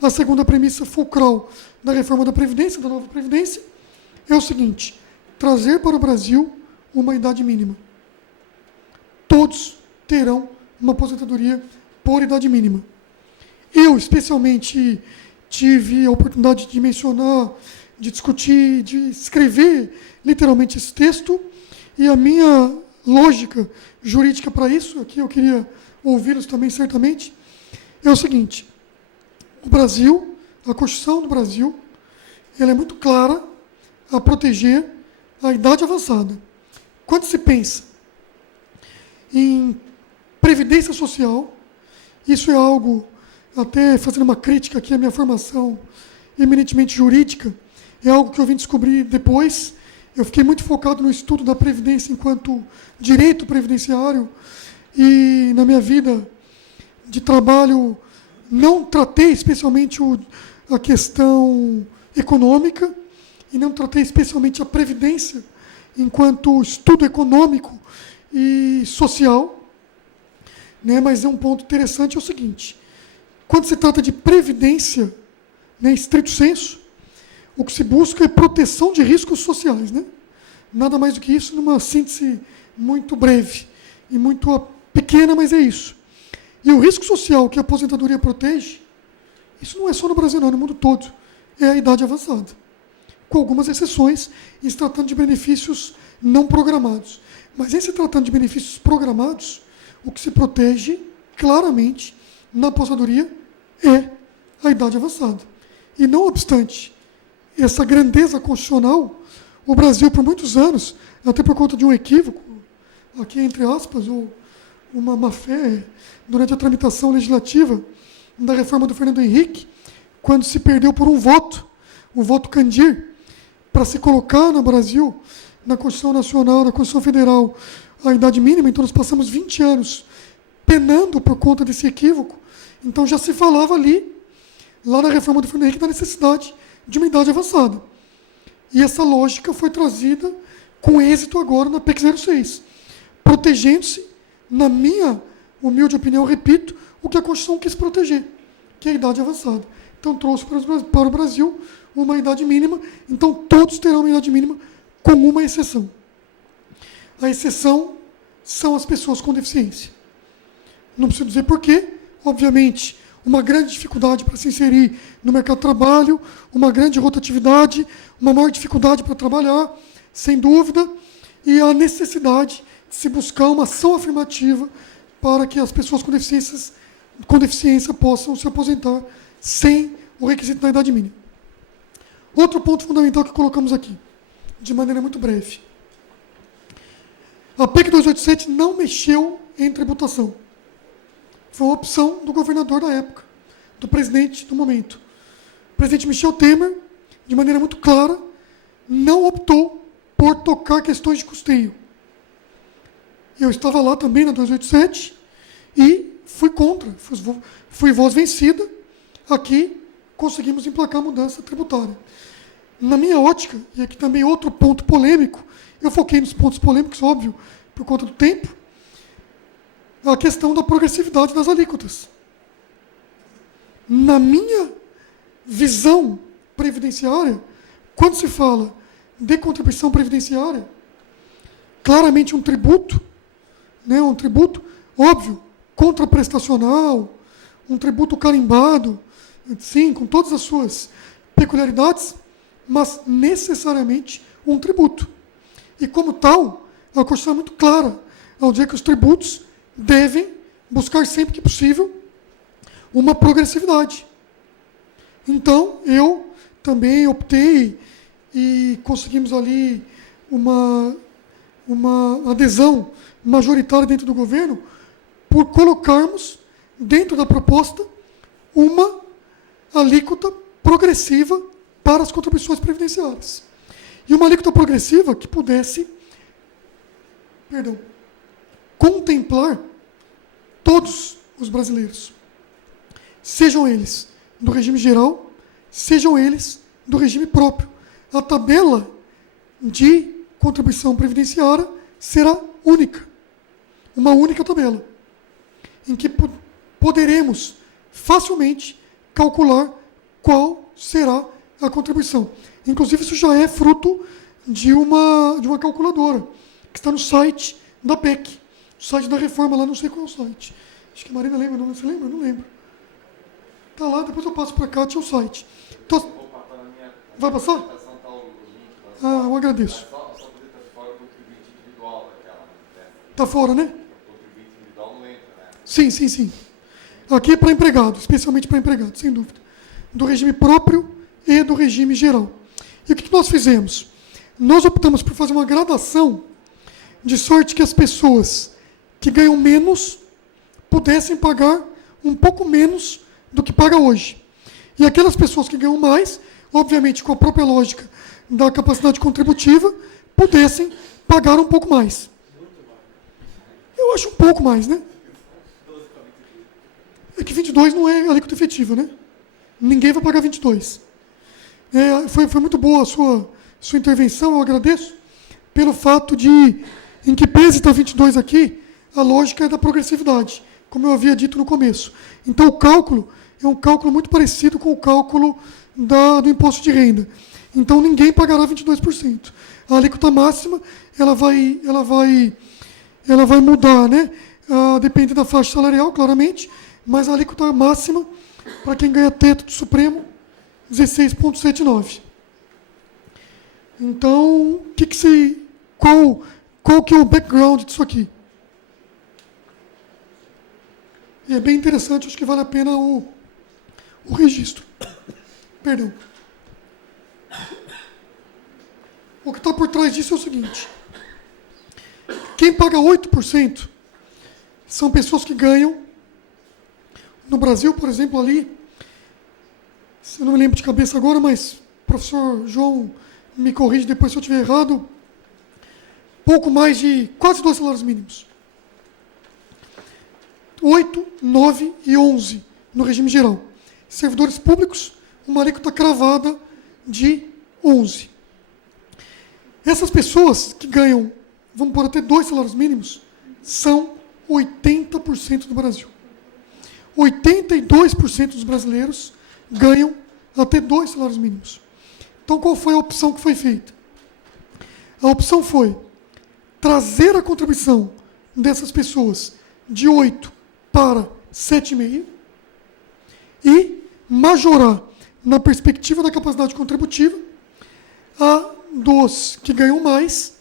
a segunda premissa fulcral da reforma da Previdência, da nova Previdência, é o seguinte: trazer para o Brasil uma idade mínima. Todos terão uma aposentadoria por idade mínima. Eu, especialmente, tive a oportunidade de mencionar, de discutir, de escrever literalmente esse texto, e a minha lógica jurídica para isso, aqui eu queria ouvi-los também certamente, é o seguinte: o Brasil, a Constituição do Brasil, ela é muito clara a proteger a idade avançada. Quando se pensa em previdência social, isso é algo, até fazendo uma crítica aqui à minha formação eminentemente jurídica, é algo que eu vim descobrir depois. Eu fiquei muito focado no estudo da previdência enquanto direito previdenciário, e na minha vida de trabalho não tratei especialmente a questão econômica, e não tratei especialmente a previdência enquanto estudo econômico e social, né? Mas é um ponto interessante, é o seguinte: quando se trata de previdência, né, em estrito senso, o que se busca é proteção de riscos sociais, né? Nada mais do que isso, numa síntese muito breve e muito pequena, mas é isso. E o risco social que a aposentadoria protege, isso não é só no Brasil, não, é no mundo todo, é a idade avançada, com algumas exceções, em se tratando de benefícios não programados. Mas em se tratando de benefícios programados, o que se protege claramente na aposentadoria é a idade avançada. E não obstante essa grandeza constitucional, o Brasil, por muitos anos, até por conta de um equívoco, aqui entre aspas, ou uma má-fé, durante a tramitação legislativa da reforma do Fernando Henrique, quando se perdeu por um voto, o voto Candir, para se colocar no Brasil, na Constituição Nacional, na Constituição Federal, a idade mínima. Então nós passamos 20 anos penando por conta desse equívoco. Então já se falava ali lá na reforma do Fernando Henrique, da necessidade de uma idade avançada. E essa lógica foi trazida com êxito agora na PEC 06, protegendo-se, na minha humilde opinião, repito, o que a Constituição quis proteger, que é a idade avançada. Então, trouxe para o Brasil uma idade mínima, então todos terão uma idade mínima, com uma exceção. A exceção são as pessoas com deficiência. Não preciso dizer porquê, obviamente, uma grande dificuldade para se inserir no mercado de trabalho, uma grande rotatividade, uma maior dificuldade para trabalhar, sem dúvida, e a necessidade de se buscar uma ação afirmativa para que as pessoas com deficiência possam se aposentar sem o requisito da idade mínima. Outro ponto fundamental que colocamos aqui, de maneira muito breve. A PEC 287 não mexeu em tributação. Foi uma opção do governador da época, do presidente do momento. O presidente Michel Temer, de maneira muito clara, não optou por tocar questões de custeio. Eu estava lá também na 287 e fui contra, fui voz vencida. Aqui conseguimos emplacar a mudança tributária. Na minha ótica, e aqui também outro ponto polêmico, eu foquei nos pontos polêmicos, óbvio, por conta do tempo, a questão da progressividade das alíquotas. Na minha visão previdenciária, quando se fala de contribuição previdenciária, claramente um tributo, óbvio, contraprestacional, um tributo carimbado, sim, com todas as suas peculiaridades, mas necessariamente um tributo. E como tal, a Constituição é muito clara ao dizer que os tributos devem buscar sempre que possível uma progressividade. Então, eu também optei e conseguimos ali uma adesão majoritária dentro do governo por colocarmos dentro da proposta uma alíquota progressiva para as contribuições previdenciárias. E uma alíquota progressiva que pudesse, contemplar todos os brasileiros, sejam eles do regime geral, sejam eles do regime próprio. A tabela de contribuição previdenciária será única, uma única tabela, em que poderemos facilmente calcular qual será a contribuição. Inclusive, isso já é fruto de uma calculadora, que está no site da PEC, no site da reforma, lá não sei qual é o site. Acho que a Marina lembra, não? Você lembra? Não lembro. Está lá, depois eu passo para cá, tinha o site. Então, vai passar? Ah, eu agradeço. Está fora, né? Sim, sim, sim. Aqui é para empregado, especialmente para empregado, sem dúvida. Do regime próprio e do regime geral. E o que nós fizemos? Nós optamos por fazer uma gradação de sorte que as pessoas que ganham menos pudessem pagar um pouco menos do que paga hoje. E aquelas pessoas que ganham mais, obviamente com a própria lógica da capacidade contributiva, pudessem pagar um pouco mais. Eu acho um pouco mais, né? É que 22 não é alíquota efetiva, né? Ninguém vai pagar 22. Foi muito boa a sua intervenção, eu agradeço, pelo fato de, em que pese está 22 aqui, a lógica é da progressividade, como eu havia dito no começo. Então, o cálculo é um cálculo muito parecido com o cálculo do imposto de renda. Então, ninguém pagará 22%. A alíquota máxima, ela vai mudar, né? Depende da faixa salarial, claramente, mas a alíquota máxima, para quem ganha teto do Supremo, 16,79. Então, qual que é o background disso aqui? E é bem interessante, acho que vale a pena o registro. Perdão. O que está por trás disso é o seguinte. Quem paga 8% são pessoas que ganham, no Brasil, por exemplo, ali, eu não me lembro de cabeça agora, mas o professor João me corrige depois se eu estiver errado, pouco mais de quase 2 salários mínimos. 8, 9 e 11 no regime geral. servidores públicos, uma alíquota cravada de 11%. Essas pessoas que ganham, vamos pôr até 2 salários mínimos, são 80% do Brasil. 82% dos brasileiros ganham até 2 salários mínimos. Então, qual foi a opção que foi feita? A opção foi trazer a contribuição dessas pessoas de 8 para 7,5 e majorar, na perspectiva da capacidade contributiva, a dos que ganham mais,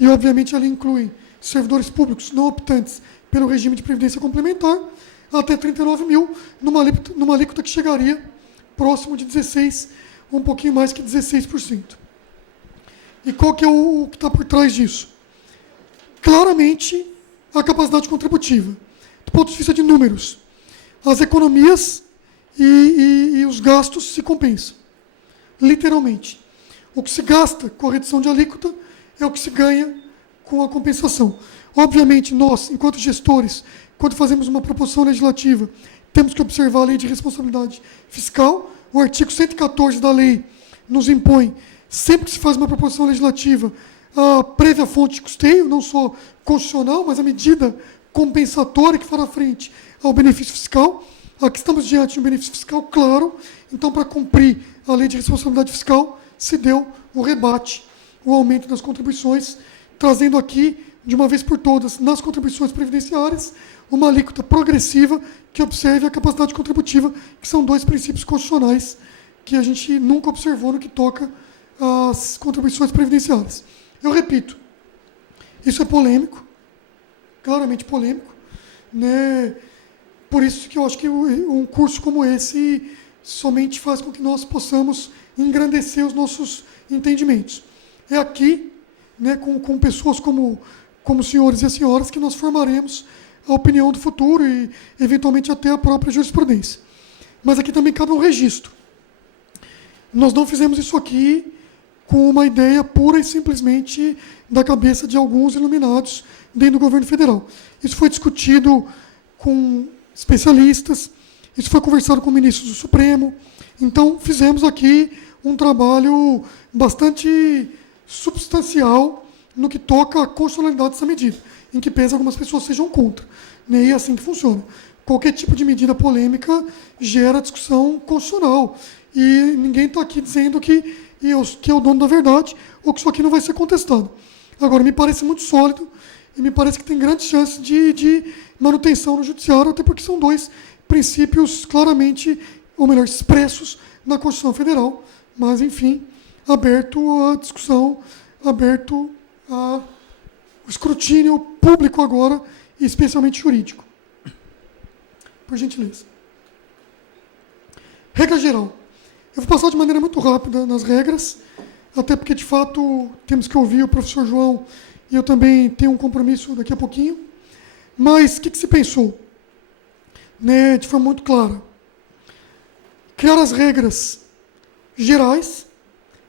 e obviamente ali incluem servidores públicos não optantes pelo regime de previdência complementar, até 39 mil, numa alíquota que chegaria próximo de 16%, um pouquinho mais que 16%. E qual que é o que está por trás disso? Claramente, a capacidade contributiva. Do ponto de vista de números, as economias e os gastos se compensam. Literalmente. O que se gasta com a redução de alíquota é o que se ganha com a compensação. Obviamente, nós, enquanto gestores, quando fazemos uma proposição legislativa, temos que observar a lei de responsabilidade fiscal. O artigo 114 da lei nos impõe, sempre que se faz uma proposição legislativa, a prévia fonte de custeio, não só constitucional, mas a medida compensatória que fará frente ao benefício fiscal. Aqui estamos diante de um benefício fiscal claro, então, para cumprir a lei de responsabilidade fiscal, se deu o rebate, o aumento das contribuições, trazendo aqui, de uma vez por todas, nas contribuições previdenciárias, uma alíquota progressiva que observe a capacidade contributiva, que são 2 princípios constitucionais que a gente nunca observou no que toca às contribuições previdenciárias. Eu repito, isso é polêmico, claramente polêmico, né? Por isso que eu acho que um curso como esse somente faz com que nós possamos engrandecer os nossos entendimentos. É aqui, né, com pessoas como os senhores e as senhoras, que nós formaremos a opinião do futuro e, eventualmente, até a própria jurisprudência. Mas aqui também cabe um registro. Nós não fizemos isso aqui com uma ideia pura e simplesmente da cabeça de alguns iluminados dentro do governo federal. Isso foi discutido com especialistas, isso foi conversado com ministros do Supremo. Então, fizemos aqui um trabalho bastante substancial no que toca à constitucionalidade dessa medida, em que pese algumas pessoas sejam contra. E é assim que funciona. Qualquer tipo de medida polêmica gera discussão constitucional. E ninguém está aqui dizendo que é o dono da verdade ou que isso aqui não vai ser contestado. Agora, me parece muito sólido e me parece que tem grandes chances de manutenção no judiciário, até porque são 2 princípios claramente, ou melhor, expressos na Constituição Federal, mas, enfim, aberto à discussão, aberto ao escrutínio público agora, e especialmente jurídico. Por gentileza. Regra geral. Eu vou passar de maneira muito rápida nas regras, até porque, de fato, temos que ouvir o professor João, e eu também tenho um compromisso daqui a pouquinho. Mas o que se pensou? Né, de forma muito clara. Criar as regras gerais,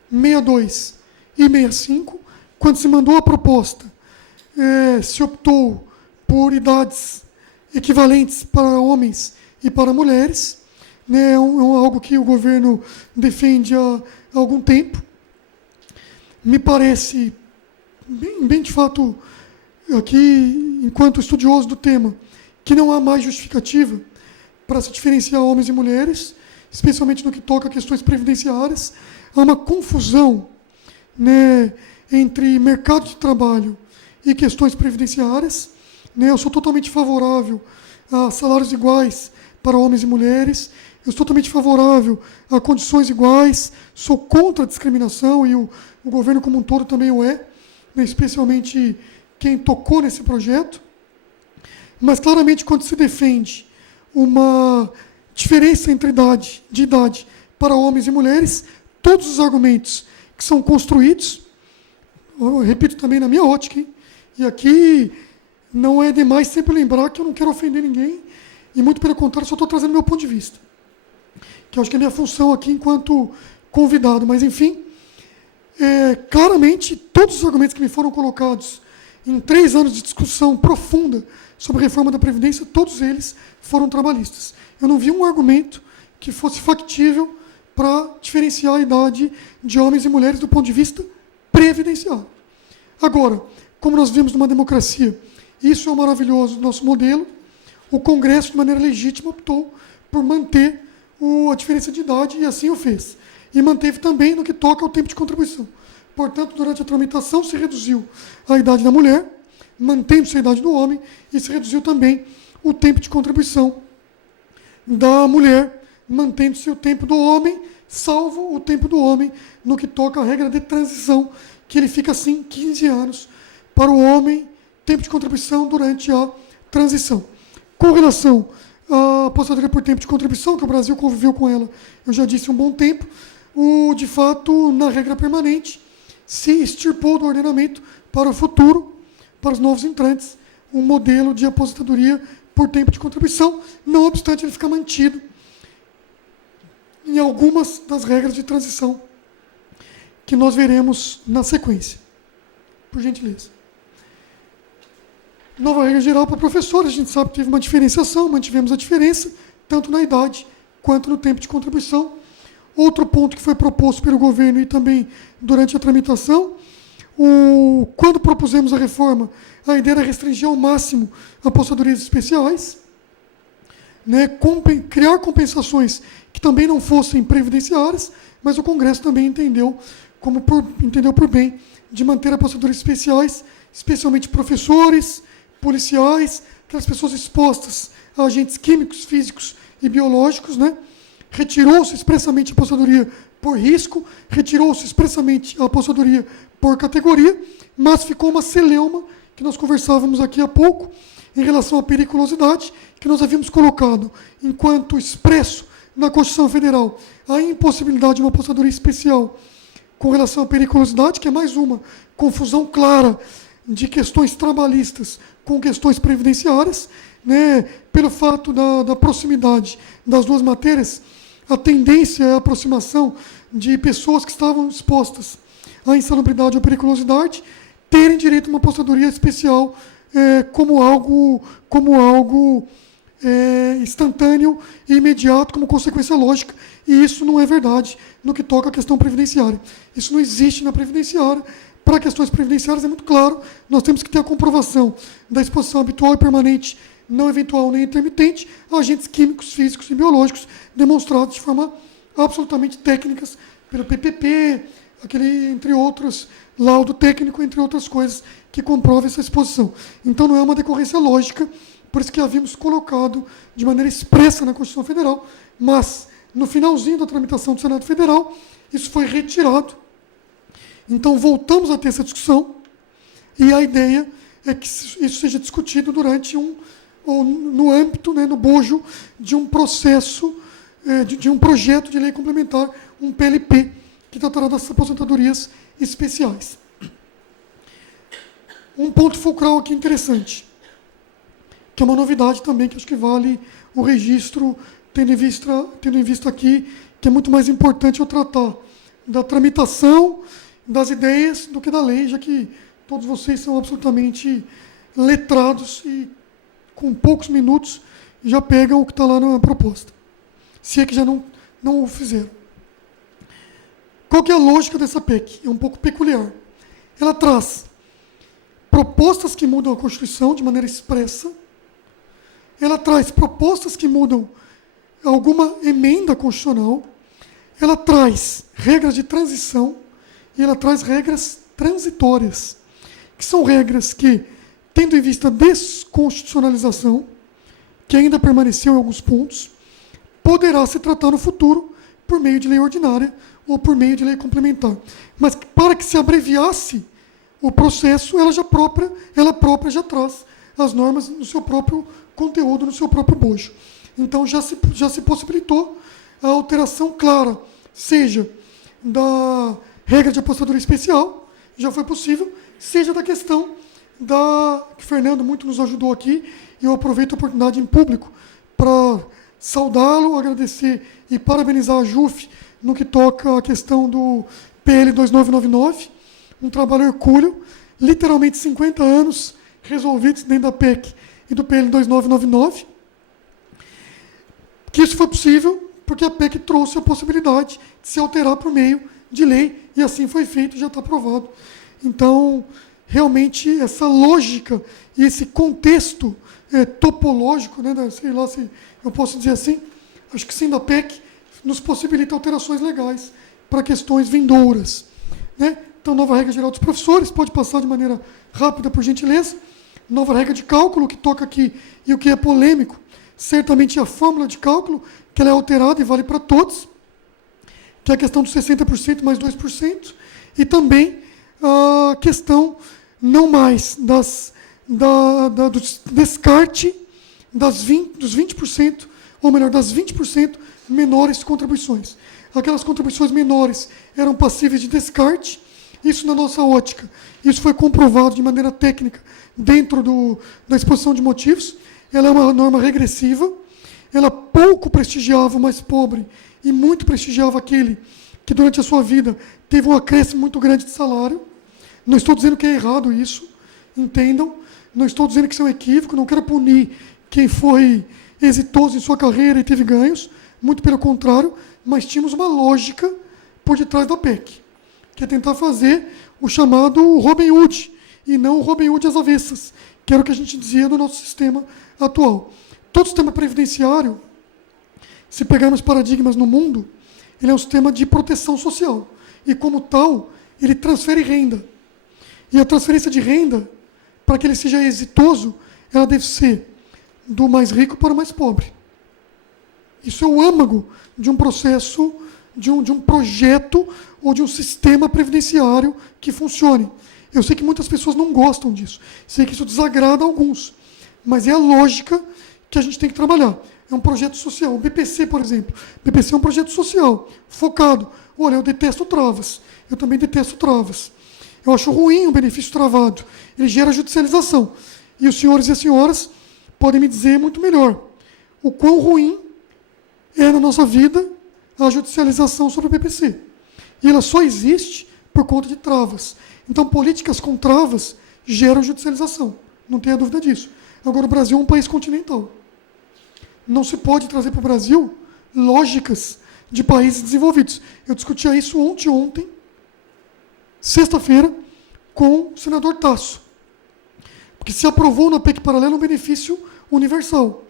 62 e 65. Quando se mandou a proposta, se optou por idades equivalentes para homens e para mulheres. Né, é algo que o governo defende há algum tempo. Me parece, bem de fato, aqui, enquanto estudioso do tema, que não há mais justificativa para se diferenciar homens e mulheres, especialmente no que toca a questões previdenciárias. Há uma confusão, né, entre mercado de trabalho e questões previdenciárias. Né, eu sou totalmente favorável a salários iguais para homens e mulheres. Eu sou totalmente favorável a condições iguais. Sou contra a discriminação e o governo como um todo também o é, né, especialmente quem tocou nesse projeto. Mas, claramente, quando se defende uma diferença entre de idade para homens e mulheres, todos os argumentos que são construídos, eu repito também na minha ótica, hein? E aqui não é demais sempre lembrar que eu não quero ofender ninguém, e muito pelo contrário, só estou trazendo meu ponto de vista, que eu acho que é a minha função aqui enquanto convidado. Mas, enfim, claramente, todos os argumentos que me foram colocados em 3 anos de discussão profunda sobre a reforma da Previdência, todos eles foram trabalhistas. Eu não vi um argumento que fosse factível para diferenciar a idade de homens e mulheres do ponto de vista previdenciário. Agora, como nós vivemos numa democracia, isso é o maravilhoso do nosso modelo, o Congresso, de maneira legítima, optou por manter a diferença de idade, e assim o fez. E manteve também no que toca ao tempo de contribuição. Portanto, durante a tramitação, se reduziu a idade da mulher, mantendo-se a idade do homem, e se reduziu também o tempo de contribuição da mulher, mantendo-se o tempo do homem, salvo o tempo do homem no que toca à regra de transição, que ele fica assim 15 anos para o homem, tempo de contribuição durante a transição. Com relação à aposentadoria por tempo de contribuição, que o Brasil conviveu com ela, eu já disse, um bom tempo, de fato, na regra permanente, se extirpou do ordenamento para o futuro, para os novos entrantes, um modelo de aposentadoria por tempo de contribuição, não obstante ele ficar mantido em algumas das regras de transição que nós veremos na sequência. Por gentileza. Nova regra geral para professores, a gente sabe que teve uma diferenciação, mantivemos a diferença, tanto na idade quanto no tempo de contribuição. Outro ponto que foi proposto pelo governo e também durante a tramitação, quando propusemos a reforma, a ideia era restringir ao máximo aposentadorias especiais, né, criar compensações que também não fossem previdenciárias, mas o Congresso também entendeu por bem de manter aposentadorias especiais, especialmente professores, policiais, aquelas pessoas expostas a agentes químicos, físicos e biológicos, né? Retirou-se expressamente a aposentadoria por risco, retirou-se expressamente a aposentadoria por categoria, mas ficou uma celeuma, que nós conversávamos aqui há pouco, em relação à periculosidade, que nós havíamos colocado, enquanto expresso na Constituição Federal, a impossibilidade de uma aposentadoria especial com relação à periculosidade, que é mais uma confusão clara de questões trabalhistas com questões previdenciárias, né, pelo fato da proximidade das duas matérias, a tendência é a aproximação de pessoas que estavam expostas à insalubridade ou periculosidade terem direito a uma aposentadoria especial como algo instantâneo e imediato, como consequência lógica, e isso não é verdade no que toca à questão previdenciária. Isso não existe na previdenciária. Para questões previdenciárias é muito claro, nós temos que ter a comprovação da exposição habitual e permanente, não eventual nem intermitente, a agentes químicos, físicos e biológicos, demonstrados de forma absolutamente técnicas, pelo PPP, entre outros, laudo técnico, entre outras coisas, que comprova essa exposição. Então não é uma decorrência lógica, por isso que havíamos colocado de maneira expressa na Constituição Federal, mas no finalzinho da tramitação do Senado Federal, isso foi retirado. Então voltamos a ter essa discussão, e a ideia é que isso seja discutido durante ou no âmbito, né, no bojo de um processo, de um projeto de lei complementar, um PLP, que tratará das aposentadorias especiais. Um ponto fulcral aqui interessante, que é uma novidade também, que acho que vale o registro, tendo em vista aqui, que é muito mais importante eu tratar da tramitação das ideias do que da lei, já que todos vocês são absolutamente letrados e com poucos minutos já pegam o que está lá na proposta, se é que já não o fizeram. Qual que é a lógica dessa PEC? É um pouco peculiar. Ela traz propostas que mudam a Constituição de maneira expressa, ela traz propostas que mudam alguma emenda constitucional, ela traz regras de transição e ela traz regras transitórias, que são regras que, tendo em vista a desconstitucionalização, que ainda permaneceu em alguns pontos, poderá se tratar no futuro por meio de lei ordinária ou por meio de lei complementar. Mas para que se abreviasse o processo, ela própria já traz as normas no seu próprio conteúdo, no seu próprio bojo. Então já se possibilitou a alteração clara, seja da regra de aposentadoria especial, já foi possível, seja da questão que o Fernando muito nos ajudou aqui, e eu aproveito a oportunidade em público para saudá-lo, agradecer e parabenizar a JUF no que toca a questão do PL 2999, um trabalho hercúleo, literalmente 50 anos resolvidos dentro da PEC e do PL 2999, que isso foi possível porque a PEC trouxe a possibilidade de se alterar por meio de lei, e assim foi feito, já está aprovado. Então, realmente, essa lógica e esse contexto topológico, né, sei lá se eu posso dizer assim, acho que sim, da PEC, nos possibilita alterações legais para questões vindouras. Né? Então, nova regra geral dos professores, pode passar de maneira rápida, por gentileza. Nova regra de cálculo, que toca aqui, e o que é polêmico, certamente é a fórmula de cálculo, que ela é alterada e vale para todos, que é a questão dos 60% mais 2%, e também a questão não mais do descarte dos 20%, ou melhor, das 20% menores contribuições. Aquelas contribuições menores eram passíveis de descarte, isso na nossa ótica, isso foi comprovado de maneira técnica dentro da exposição de motivos. Ela é uma norma regressiva, ela pouco prestigiava o mais pobre e muito prestigiava aquele que durante a sua vida teve um acréscimo muito grande de salário. Não estou dizendo que é errado isso, entendam, não estou dizendo que isso é um equívoco, não quero punir quem foi exitoso em sua carreira e teve ganhos, muito pelo contrário, mas tínhamos uma lógica por detrás da PEC, que é tentar fazer o chamado Robin Hood, e não o Robin Hood às avessas, que era o que a gente dizia no nosso sistema atual. Todo sistema previdenciário, se pegarmos paradigmas no mundo, ele é um sistema de proteção social, e como tal, ele transfere renda. E a transferência de renda, para que ele seja exitoso, ela deve ser do mais rico para o mais pobre. Isso é o âmago de um processo, de um projeto ou de um sistema previdenciário que funcione. Eu sei que muitas pessoas não gostam disso, sei que isso desagrada a alguns, mas é a lógica que a gente tem que trabalhar. É um projeto social. O BPC, por exemplo. O BPC é um projeto social, focado. Olha, eu detesto travas. Eu também detesto travas. Eu acho ruim o benefício travado. Ele gera judicialização. E os senhores e as senhoras podem me dizer muito melhor o quão ruim é na nossa vida a judicialização sobre o BPC. E ela só existe por conta de travas. Então, políticas com travas geram judicialização. Não tenha dúvida disso. Agora, o Brasil é um país continental. Não se pode trazer para o Brasil lógicas de países desenvolvidos. Eu discutia isso ontem, sexta-feira, com o senador Tasso. Porque se aprovou na PEC paralela um benefício universal,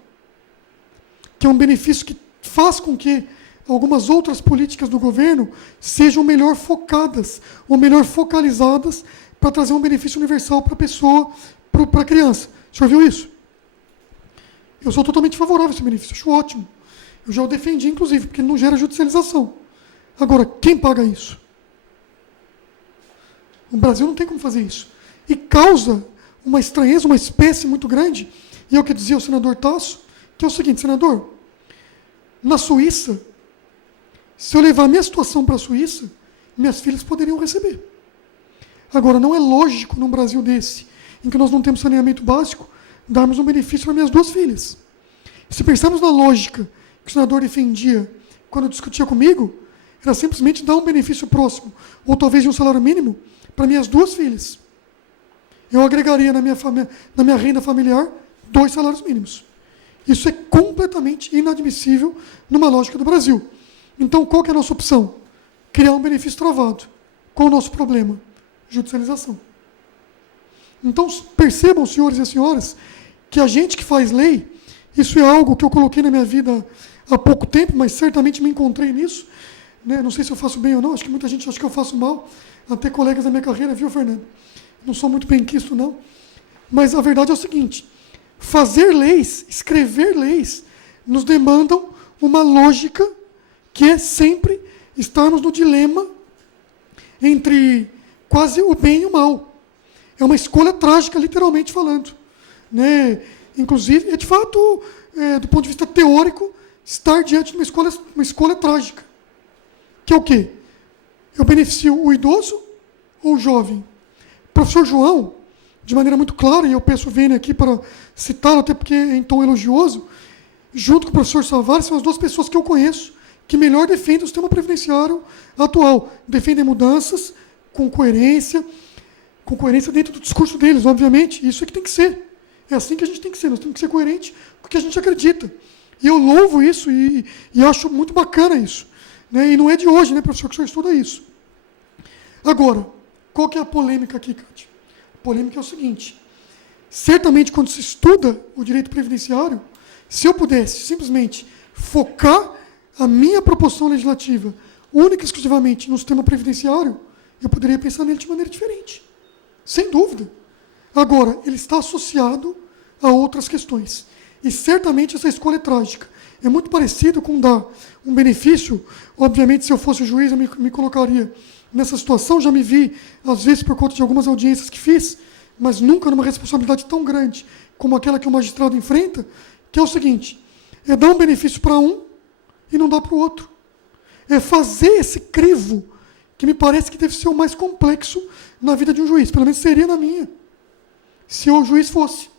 que é um benefício que faz com que algumas outras políticas do governo sejam melhor focadas, ou melhor focalizadas, para trazer um benefício universal para a pessoa, para a criança. O senhor viu isso? Eu sou totalmente favorável a esse benefício, acho ótimo. Eu já o defendi, inclusive, porque ele não gera judicialização. Agora, quem paga isso? O Brasil não tem como fazer isso. E causa uma estranheza, uma espécie muito grande, e é o que dizia o senador Tasso, que é o seguinte: senador, na Suíça, se eu levar a minha situação para a Suíça, minhas filhas poderiam receber. Agora, não é lógico num Brasil desse, em que nós não temos saneamento básico, darmos um benefício para minhas duas filhas. Se pensarmos na lógica que o senador defendia quando discutia comigo, era simplesmente dar um benefício próximo, ou talvez de um salário mínimo, para minhas duas filhas. Eu agregaria na minha renda familiar 2 salários mínimos. Isso é completamente inadmissível numa lógica do Brasil. Então, qual que é a nossa opção? Criar um benefício travado. Qual o nosso problema? Judicialização. Então, percebam, senhores e senhoras, que a gente que faz lei, isso é algo que eu coloquei na minha vida há pouco tempo, mas certamente me encontrei nisso. Né? Não sei se eu faço bem ou não, acho que muita gente acha que eu faço mal, até colegas da minha carreira, viu, Fernando? Não sou muito benquisto, não. Mas a verdade é o seguinte: fazer leis, escrever leis, nos demandam uma lógica que é sempre estarmos no dilema entre quase o bem e o mal. É uma escolha trágica, literalmente falando. Né? Inclusive, é de fato, do ponto de vista teórico, estar diante de uma escolha trágica. Que é o quê? Eu beneficio o idoso ou o jovem? O professor João, de maneira muito clara, e eu peço o Vênia aqui para citá-lo, até porque é em tom elogioso, junto com o professor Savary, são as duas pessoas que eu conheço que melhor defendem o sistema previdenciário atual. Defendem mudanças com coerência dentro do discurso deles, obviamente. Isso é que tem que ser. É assim que a gente tem que ser. Nós temos que ser coerentes com o que a gente acredita. E eu louvo isso e acho muito bacana isso. Né? E não é de hoje, né, professor, que o senhor estuda isso. Agora, qual que é a polêmica aqui, Cátia? A polêmica é o seguinte. Certamente, quando se estuda o direito previdenciário, se eu pudesse simplesmente focar a minha proposição legislativa única e exclusivamente no sistema previdenciário, eu poderia pensar nele de maneira diferente. Sem dúvida. Agora, ele está associado a outras questões. E certamente essa escolha é trágica. É muito parecido com dar um benefício. Obviamente, se eu fosse o juiz, eu me colocaria nessa situação. Já me vi, às vezes, por conta de algumas audiências que fiz, mas nunca numa responsabilidade tão grande como aquela que o magistrado enfrenta, que é o seguinte, é dar um benefício para um e não dar para o outro. É fazer esse crivo, que me parece que deve ser o mais complexo na vida de um juiz, pelo menos seria na minha, se o juiz fosse.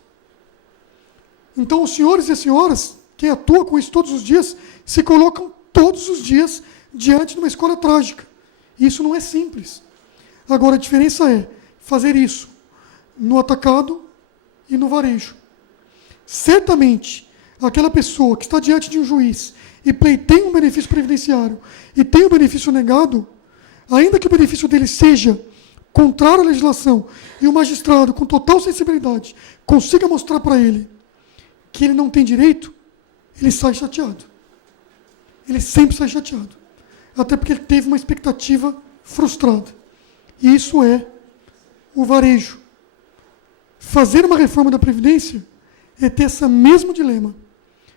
Então, os senhores e as senhoras, quem atua com isso todos os dias, se colocam todos os dias diante de uma escolha trágica. Isso não é simples. Agora, a diferença é fazer isso no atacado e no varejo. Certamente, aquela pessoa que está diante de um juiz e pleiteia um benefício previdenciário e tem o benefício negado, ainda que o benefício dele seja contrário à legislação e o magistrado, com total sensibilidade, consiga mostrar para ele que ele não tem direito, ele sai chateado. Ele sempre sai chateado. Até porque ele teve uma expectativa frustrada. E isso é o varejo. Fazer uma reforma da Previdência é ter esse mesmo dilema.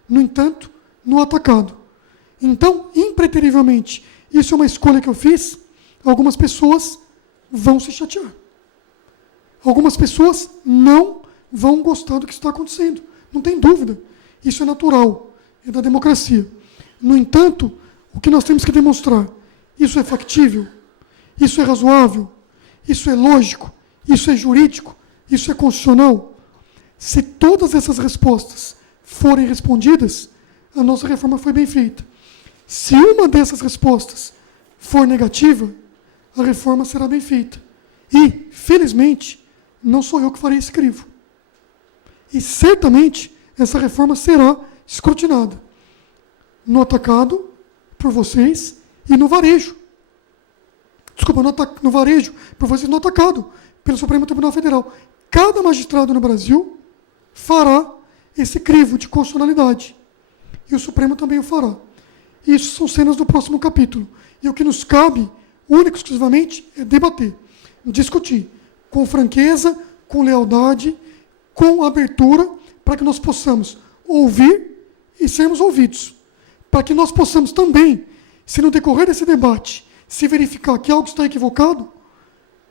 No entanto, no atacado. Então, impreterivelmente, isso é uma escolha que eu fiz, algumas pessoas vão se chatear. Algumas pessoas não vão gostar do que está acontecendo. Não tem dúvida. Isso é natural. É da democracia. No entanto, o que nós temos que demonstrar? Isso é factível? Isso é razoável? Isso é lógico? Isso é jurídico? Isso é constitucional? Se todas essas respostas forem respondidas, a nossa reforma foi bem feita. Se uma dessas respostas for negativa, a reforma será bem feita. E, felizmente, não sou eu que farei esse crivo. E, certamente, essa reforma será escrutinada no atacado, por vocês, e no varejo. Desculpa, no varejo, por vocês, no atacado, pelo Supremo Tribunal Federal. Cada magistrado no Brasil fará esse crivo de constitucionalidade. E o Supremo também o fará. Isso são cenas do próximo capítulo. E o que nos cabe, único e exclusivamente, é debater, discutir, com franqueza, com lealdade, com abertura, para que nós possamos ouvir e sermos ouvidos. Para que nós possamos também, se no decorrer desse debate, se verificar que algo está equivocado,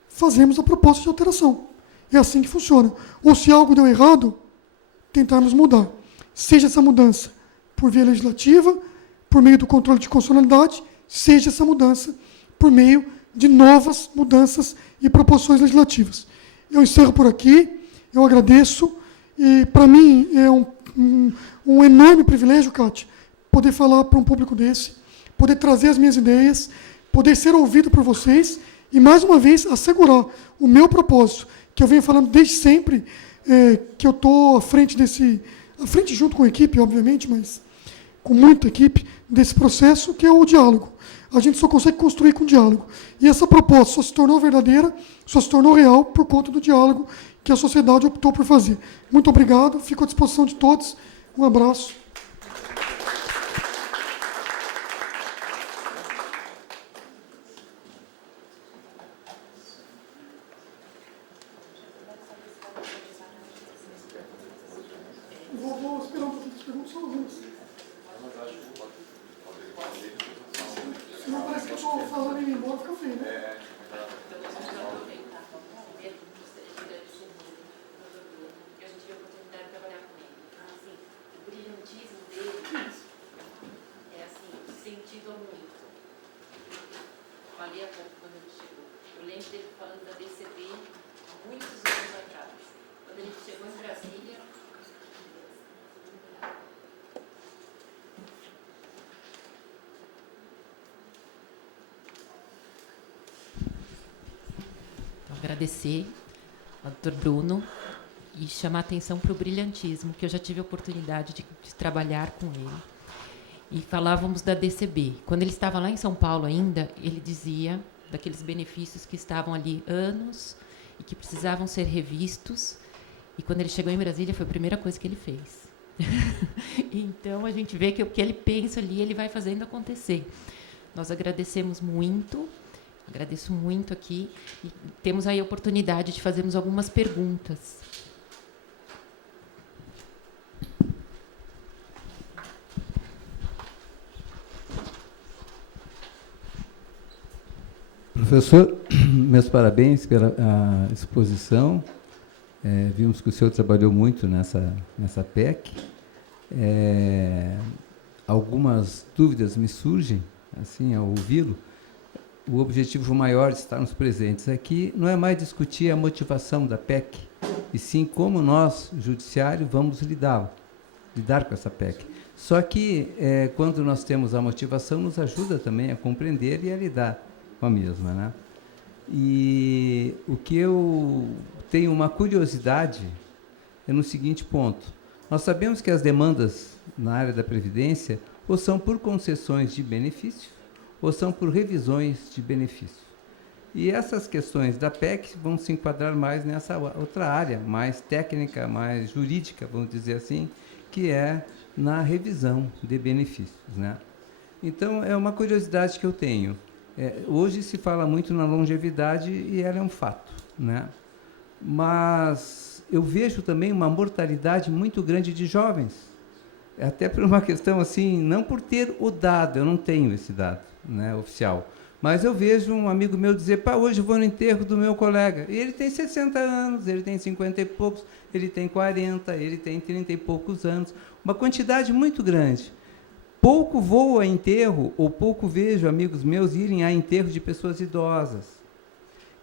fazemos a proposta de alteração. É assim que funciona. Ou se algo deu errado, tentarmos mudar. Seja essa mudança por via legislativa, por meio do controle de constitucionalidade, seja essa mudança por meio de novas mudanças e proposições legislativas. Eu encerro por aqui, eu agradeço, e para mim é um enorme privilégio, Cátia, poder falar para um público desse, poder trazer as minhas ideias, poder ser ouvido por vocês e, mais uma vez, assegurar o meu propósito, que eu venho falando desde sempre, que eu estou à frente junto com a equipe, obviamente, mas com muita equipe, desse processo, que é o diálogo. A gente só consegue construir com diálogo. E essa proposta só se tornou verdadeira, só se tornou real por conta do diálogo que a sociedade optou por fazer. Muito obrigado, fico à disposição de todos. Um abraço. Vou esperar um pouquinho de perguntas, só algumas. Se não parece que eu estou falando e indo embora, fica feio, né? Agradecer ao Dr. Bruno e chamar atenção para o brilhantismo, que eu já tive a oportunidade de trabalhar com ele. E falávamos da DCB. Quando ele estava lá em São Paulo ainda, ele dizia daqueles benefícios que estavam ali anos e que precisavam ser revistos. E quando ele chegou em Brasília, foi a primeira coisa que ele fez. Então, a gente vê que o que ele pensa ali, ele vai fazendo acontecer. Nós agradecemos muito, agradeço muito aqui, e temos aí a oportunidade de fazermos algumas perguntas. Professor, meus parabéns pela a exposição. Vimos que o senhor trabalhou muito nessa PEC. Algumas dúvidas me surgem, assim, ao ouvi-lo. O objetivo maior de estarmos presentes aqui não é mais discutir a motivação da PEC, e sim como nós, o judiciário, vamos lidar com essa PEC. Só que, quando nós temos a motivação, nos ajuda também a compreender e a lidar com a mesma, né? E o que eu tenho uma curiosidade é no seguinte ponto. Nós sabemos que as demandas na área da Previdência ou são por concessões de benefício ou são por revisões de benefício. E essas questões da PEC vão se enquadrar mais nessa outra área, mais técnica, mais jurídica, vamos dizer assim, que é na revisão de benefícios, né? Então, é uma curiosidade que eu tenho. Hoje se fala muito na longevidade e ela é um fato, né? Mas eu vejo também uma mortalidade muito grande de jovens, até por uma questão assim, não por ter o dado, eu não tenho esse dado, né, oficial, mas eu vejo um amigo meu dizer, pá, hoje eu vou no enterro do meu colega, e ele tem 60 anos, ele tem 50 e poucos, ele tem 40, ele tem 30 e poucos anos, uma quantidade muito grande. Pouco vou a enterro, ou pouco vejo amigos meus irem a enterro de pessoas idosas.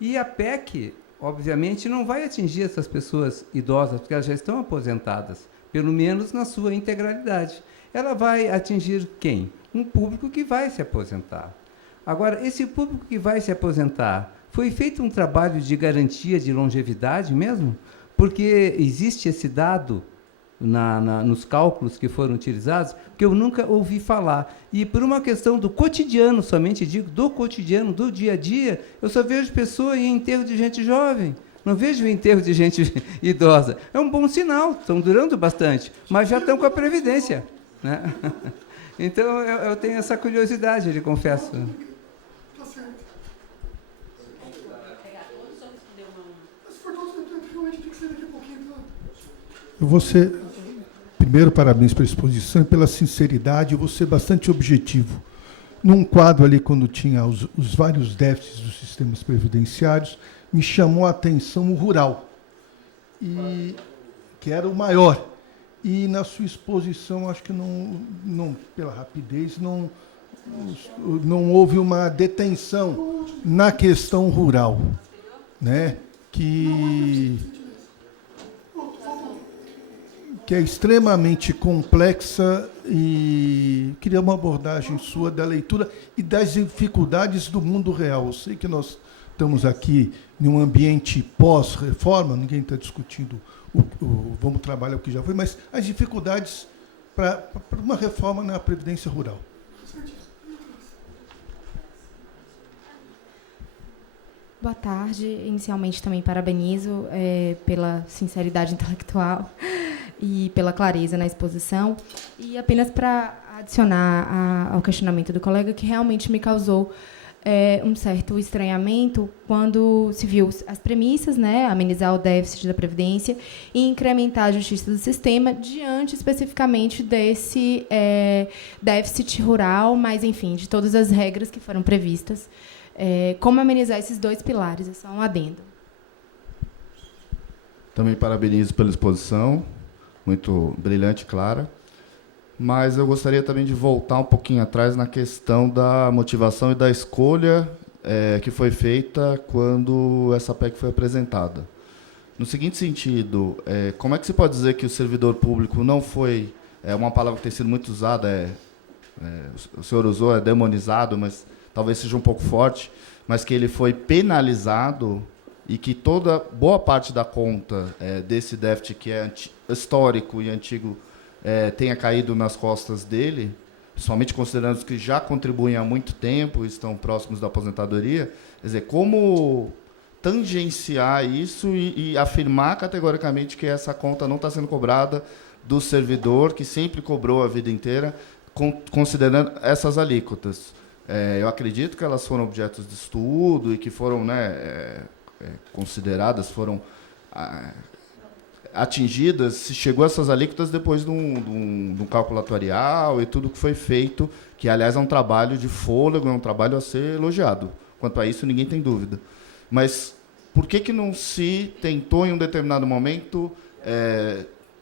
E a PEC, obviamente, não vai atingir essas pessoas idosas, porque elas já estão aposentadas, pelo menos na sua integralidade. Ela vai atingir quem? Um público que vai se aposentar. Agora, esse público que vai se aposentar, foi feito um trabalho de garantia de longevidade mesmo? Porque existe esse dado nos cálculos que foram utilizados, que eu nunca ouvi falar. E por uma questão do cotidiano, somente digo, do cotidiano, do dia a dia, eu só vejo pessoas em enterro de gente jovem, não vejo enterro de gente idosa. É um bom sinal, estão durando bastante, mas já estão com a Previdência, né? Então, eu tenho essa curiosidade, lhe confesso. Tá certo. Se for todos, realmente tem que sair daqui a pouquinho. Eu vou ser, primeiro, parabéns pela exposição e pela sinceridade, eu vou ser bastante objetivo. Num quadro ali, quando tinha os vários déficits dos sistemas previdenciários, me chamou a atenção o rural, que era o maior. E na sua exposição, acho que não pela rapidez, não houve uma detenção na questão rural, né? Que é extremamente complexa, e queria uma abordagem sua da leitura e das dificuldades do mundo real. Eu sei que nós estamos aqui em um ambiente pós-reforma, ninguém está discutindo vamos trabalhar o que já foi, mas as dificuldades para uma reforma na Previdência Rural. Boa tarde. Inicialmente, também parabenizo pela sinceridade intelectual e pela clareza na exposição. E apenas para adicionar ao questionamento do colega, que realmente me causou um certo estranhamento quando se viu as premissas, né, amenizar o déficit da Previdência e incrementar a justiça do sistema diante especificamente desse déficit rural, mas, enfim, de todas as regras que foram previstas. Como amenizar esses dois pilares? É só um adendo. Também parabenizo pela exposição, muito brilhante e clara. Mas eu gostaria também de voltar um pouquinho atrás na questão da motivação e da escolha que foi feita quando essa PEC foi apresentada. No seguinte sentido, como é que se pode dizer que o servidor público não foi, uma palavra que tem sido muito usada, o senhor usou, demonizado, mas talvez seja um pouco forte, mas que ele foi penalizado e que boa parte da conta desse déficit que é histórico e antigo tenha caído nas costas dele, somente considerando os que já contribuem há muito tempo e estão próximos da aposentadoria, quer dizer, como tangenciar isso e afirmar categoricamente que essa conta não está sendo cobrada do servidor, que sempre cobrou a vida inteira, considerando essas alíquotas. Eu acredito que elas foram objetos de estudo e que foram consideradas, foram atingidas, se chegou a essas alíquotas depois de um cálculo atuarial e tudo que foi feito, que, aliás, é um trabalho de fôlego, é um trabalho a ser elogiado. Quanto a isso, ninguém tem dúvida. Mas por que não se tentou, em um determinado momento,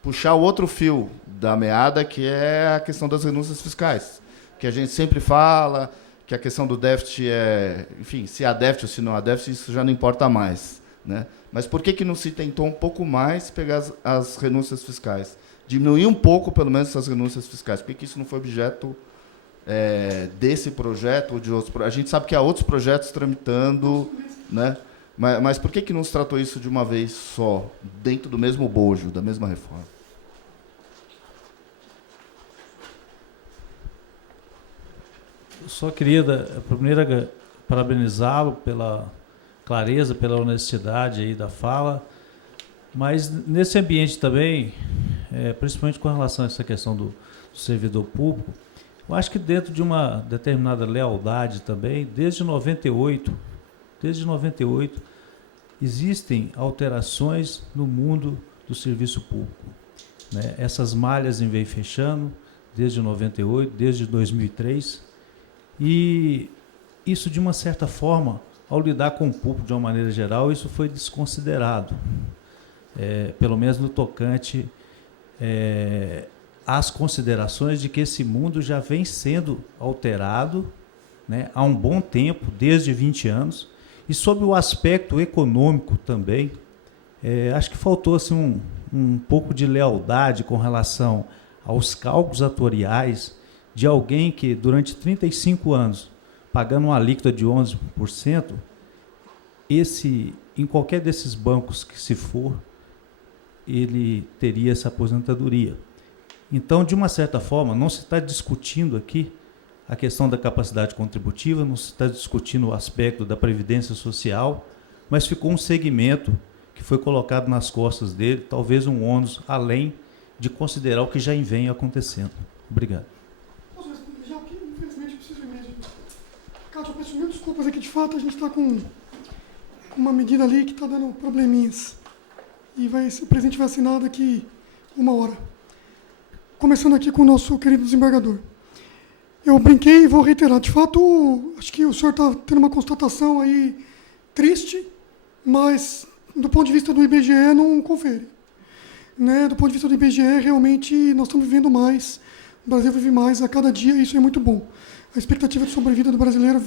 puxar o outro fio da meada, que é a questão das renúncias fiscais? Que a gente sempre fala que a questão do déficit enfim, se há déficit ou se não há déficit, isso já não importa mais, né? Mas por que não se tentou um pouco mais pegar as renúncias fiscais? Diminuir um pouco, pelo menos, essas renúncias fiscais. Por que isso não foi objeto desse projeto ou de outros projetos? A gente sabe que há outros projetos tramitando, né? Mas por que não se tratou isso de uma vez só, dentro do mesmo bojo, da mesma reforma? Eu só queria, primeiro, parabenizá-lo pela clareza, pela honestidade aí da fala, mas nesse ambiente também, principalmente com relação a essa questão do servidor público, eu acho que dentro de uma determinada lealdade também, desde 98, existem alterações no mundo do serviço público, né? Essas malhas vêm fechando desde 98, desde 2003, e isso, de uma certa forma, ao lidar com o público de uma maneira geral, isso foi desconsiderado, pelo menos no tocante às considerações de que esse mundo já vem sendo alterado, né, há um bom tempo, desde 20 anos, e sobre o aspecto econômico também, acho que faltou assim, um pouco de lealdade com relação aos cálculos atuariais de alguém que, durante 35 anos, pagando uma alíquota de 11%, em qualquer desses bancos que se for, ele teria essa aposentadoria. Então, de uma certa forma, não se está discutindo aqui a questão da capacidade contributiva, não se está discutindo o aspecto da previdência social, mas ficou um segmento que foi colocado nas costas dele, talvez um ônus além de considerar o que já vem acontecendo. Obrigado. Posso responder já? Porque, infelizmente, eu preciso ir mesmo. Cátia, eu peço mil desculpas, é que de fato a gente está com uma medida ali que está dando probleminhas. E o presidente vai assinar daqui 1 hora. Começando aqui com o nosso querido desembargador. Eu brinquei e vou reiterar. De fato, acho que o senhor está tendo uma constatação aí triste, mas do ponto de vista do IBGE não confere. Né? Do ponto de vista do IBGE, realmente nós estamos vivendo mais. O Brasil vive mais a cada dia e isso é muito bom. A expectativa de sobrevida do brasileiro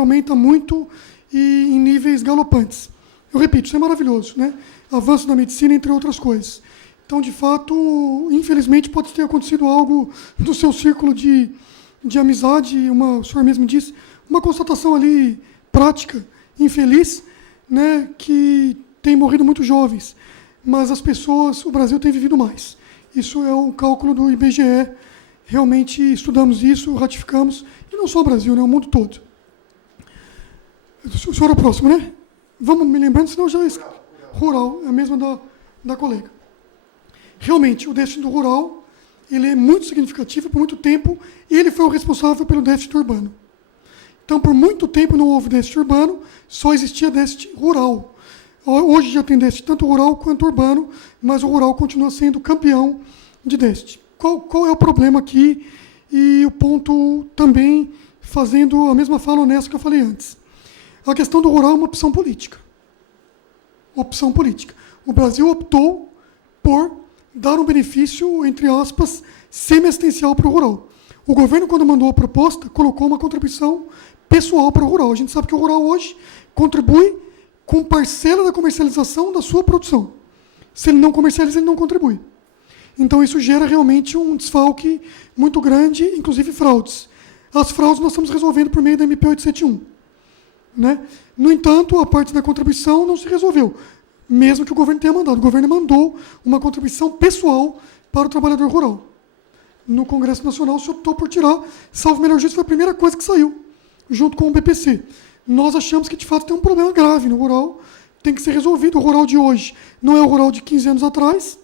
aumenta muito e em níveis galopantes. Eu repito, isso é maravilhoso, né? Avanço da medicina, entre outras coisas. Então, de fato, infelizmente, pode ter acontecido algo do seu círculo de amizade, o senhor mesmo disse, uma constatação ali prática, infeliz, né, que tem morrido muitos jovens. Mas as pessoas, o Brasil tem vivido mais. Isso é o cálculo do IBGE. Realmente estudamos isso, ratificamos, e não só o Brasil, né, o mundo todo. O senhor é o próximo, né? Vamos me lembrando, senão já... Rural, é a mesma da colega. Realmente, o déficit do rural ele é muito significativo, por muito tempo, e ele foi o responsável pelo déficit urbano. Então, por muito tempo não houve déficit urbano, só existia déficit rural. Hoje já tem déficit tanto rural quanto urbano, mas o rural continua sendo campeão de déficit. Qual é o problema aqui? E o ponto também, fazendo a mesma fala honesta que eu falei antes. A questão do rural é uma opção política. Opção política. O Brasil optou por dar um benefício, entre aspas, semi-assistencial para o rural. O governo, quando mandou a proposta, colocou uma contribuição pessoal para o rural. A gente sabe que o rural hoje contribui com parcela da comercialização da sua produção. Se ele não comercializa, ele não contribui. Então, isso gera realmente um desfalque muito grande, inclusive fraudes. As fraudes nós estamos resolvendo por meio da MP 871. né? No entanto, a parte da contribuição não se resolveu, mesmo que o governo tenha mandado. O governo mandou uma contribuição pessoal para o trabalhador rural. No Congresso Nacional se optou por tirar, salvo melhor juízo, foi a primeira coisa que saiu, junto com o BPC. Nós achamos que, de fato, tem um problema grave no rural, tem que ser resolvido. O rural de hoje não é o rural de 15 anos atrás,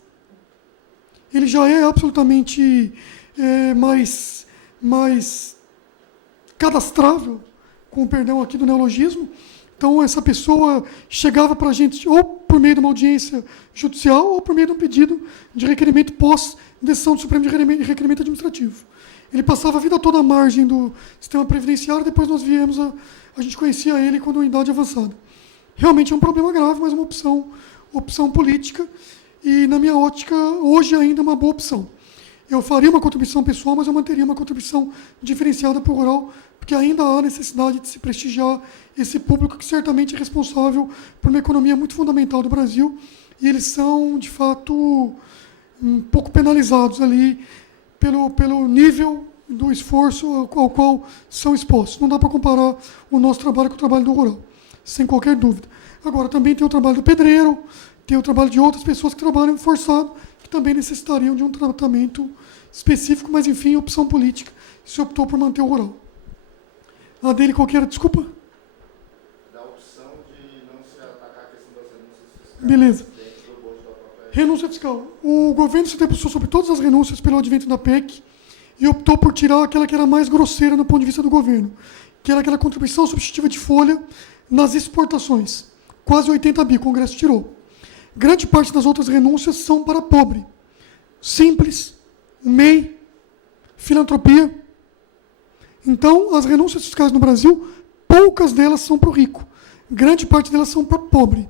ele já é absolutamente mais cadastrável, com o perdão aqui do neologismo. Então, essa pessoa chegava para a gente ou por meio de uma audiência judicial ou por meio de um pedido de requerimento pós-decisão do Supremo de requerimento administrativo. Ele passava a vida toda à margem do sistema previdenciário, depois nós viemos a gente conhecia ele quando em idade avançada. Realmente é um problema grave, mas uma opção política, e, na minha ótica, hoje ainda é uma boa opção. Eu faria uma contribuição pessoal, mas eu manteria uma contribuição diferenciada para o rural, porque ainda há necessidade de se prestigiar esse público que certamente é responsável por uma economia muito fundamental do Brasil, e eles são, de fato, um pouco penalizados ali pelo nível do esforço ao qual são expostos. Não dá para comparar o nosso trabalho com o trabalho do rural, sem qualquer dúvida. Agora, também tem o trabalho do pedreiro, tem o trabalho de outras pessoas que trabalham forçado, que também necessitariam de um tratamento específico, mas, enfim, opção política, se optou por manter o rural. A dele, qual que era? Desculpa? Da opção de não se atacar a questão das renúncias fiscais. Beleza. Dentro do bojo da própria... Renúncia fiscal. O governo se debruçou sobre todas as renúncias pelo advento da PEC e optou por tirar aquela que era mais grosseira do ponto de vista do governo, que era aquela contribuição substitutiva de folha nas exportações. Quase 80 bi, o Congresso tirou. Grande parte das outras renúncias são para pobre. Simples, MEI, filantropia. Então, as renúncias fiscais no Brasil, poucas delas são para o rico. Grande parte delas são para o pobre.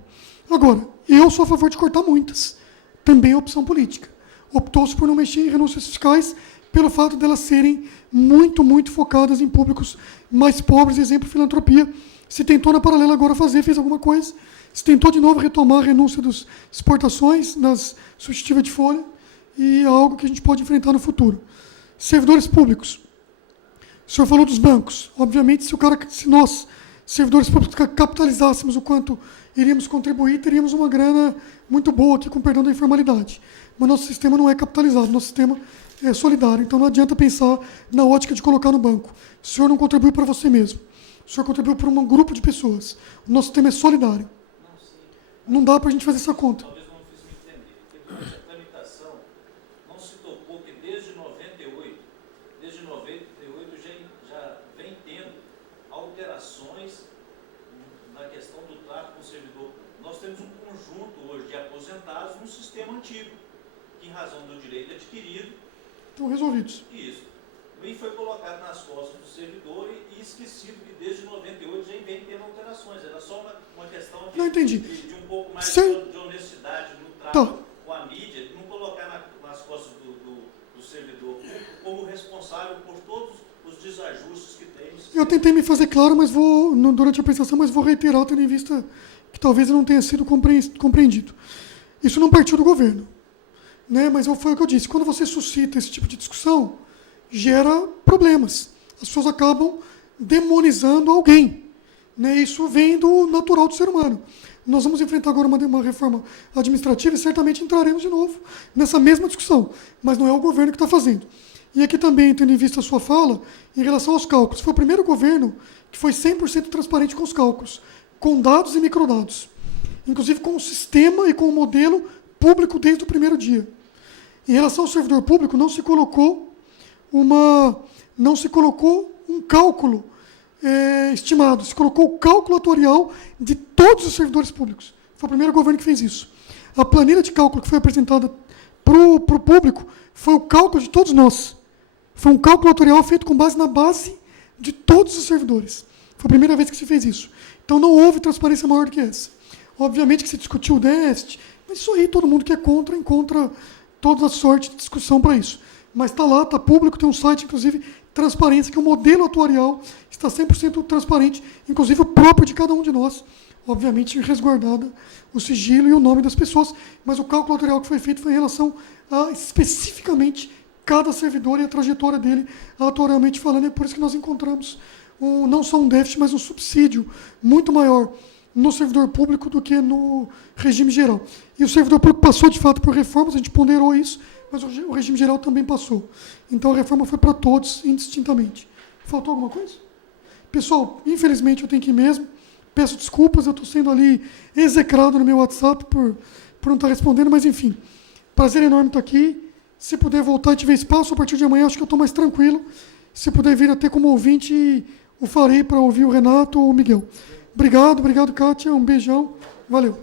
Agora, eu sou a favor de cortar muitas. Também é opção política. Optou-se por não mexer em renúncias fiscais pelo fato delas serem muito, muito focadas em públicos mais pobres, exemplo, filantropia. Se tentou na paralela agora fez alguma coisa. Se tentou de novo retomar a renúncia das exportações, das substitutivas de folha, e é algo que a gente pode enfrentar no futuro. Servidores públicos. O senhor falou dos bancos. Obviamente, se nós, servidores públicos, capitalizássemos o quanto iríamos contribuir, teríamos uma grana muito boa aqui, com perdão da informalidade. Mas nosso sistema não é capitalizado, nosso sistema é solidário. Então não adianta pensar na ótica de colocar no banco. O senhor não contribuiu para você mesmo. O senhor contribuiu para um grupo de pessoas. O nosso sistema é solidário. Não dá para a gente fazer essa conta. Talvez não fiz me entender. Porque durante a tramitação, não se tocou que desde 98 já vem tendo alterações na questão do trato com o servidor público. Nós temos um conjunto hoje de aposentados no sistema antigo, que em razão do direito adquirido... Estão resolvidos. Isso. E foi colocado nas costas do servidor e esquecido que desde 98 já vem tendo alterações. Era só uma questão de, não entendi. de um pouco mais Você... de honestidade no trato tá. com a mídia, não colocar nas costas do servidor público como responsável por todos os desajustes que tem. Eu tentei me fazer claro, mas durante a apresentação, mas vou reiterar, tendo em vista que talvez eu não tenha sido compreendido. Isso não partiu do governo, né? Mas foi o que eu disse. Quando você suscita esse tipo de discussão, gera problemas. As pessoas acabam demonizando alguém, né? Isso vem do natural do ser humano. Nós vamos enfrentar agora uma reforma administrativa e certamente entraremos de novo nessa mesma discussão, mas não é o governo que está fazendo. E aqui também, tendo em vista a sua fala, em relação aos cálculos, foi o primeiro governo que foi 100% transparente com os cálculos, com dados e microdados, inclusive com o sistema e com o modelo público desde o primeiro dia. Em relação ao servidor público, não se colocou um cálculo estimado, se colocou o cálculo atuarial de todos os servidores públicos. Foi o primeiro governo que fez isso. A planilha de cálculo que foi apresentada para o público foi o cálculo de todos nós. Foi um cálculo atuarial feito com base na base de todos os servidores. Foi a primeira vez que se fez isso. Então não houve transparência maior do que essa. Obviamente que se discutiu o déficit, mas isso aí todo mundo que é contra encontra toda a sorte de discussão para isso. Mas está lá, está público, tem um site, inclusive, transparência, que o modelo atuarial está 100% transparente, inclusive o próprio de cada um de nós, obviamente resguardada o sigilo e o nome das pessoas, mas o cálculo atuarial que foi feito foi em relação a, especificamente, cada servidor e a trajetória dele, atuarialmente falando, é por isso que nós encontramos não só um déficit, mas um subsídio muito maior no servidor público do que no regime geral. E o servidor público passou, de fato, por reformas, a gente ponderou isso, mas o regime geral também passou. Então, a reforma foi para todos, indistintamente. Faltou alguma coisa? Pessoal, infelizmente, eu tenho que ir mesmo. Peço desculpas, eu estou sendo ali execrado no meu WhatsApp por não estar respondendo, mas, enfim, prazer enorme estar aqui. Se puder voltar e tiver espaço, a partir de amanhã, acho que eu estou mais tranquilo. Se puder vir até como ouvinte, o farei para ouvir o Renato ou o Miguel. Obrigado, Kátia. Um beijão. Valeu.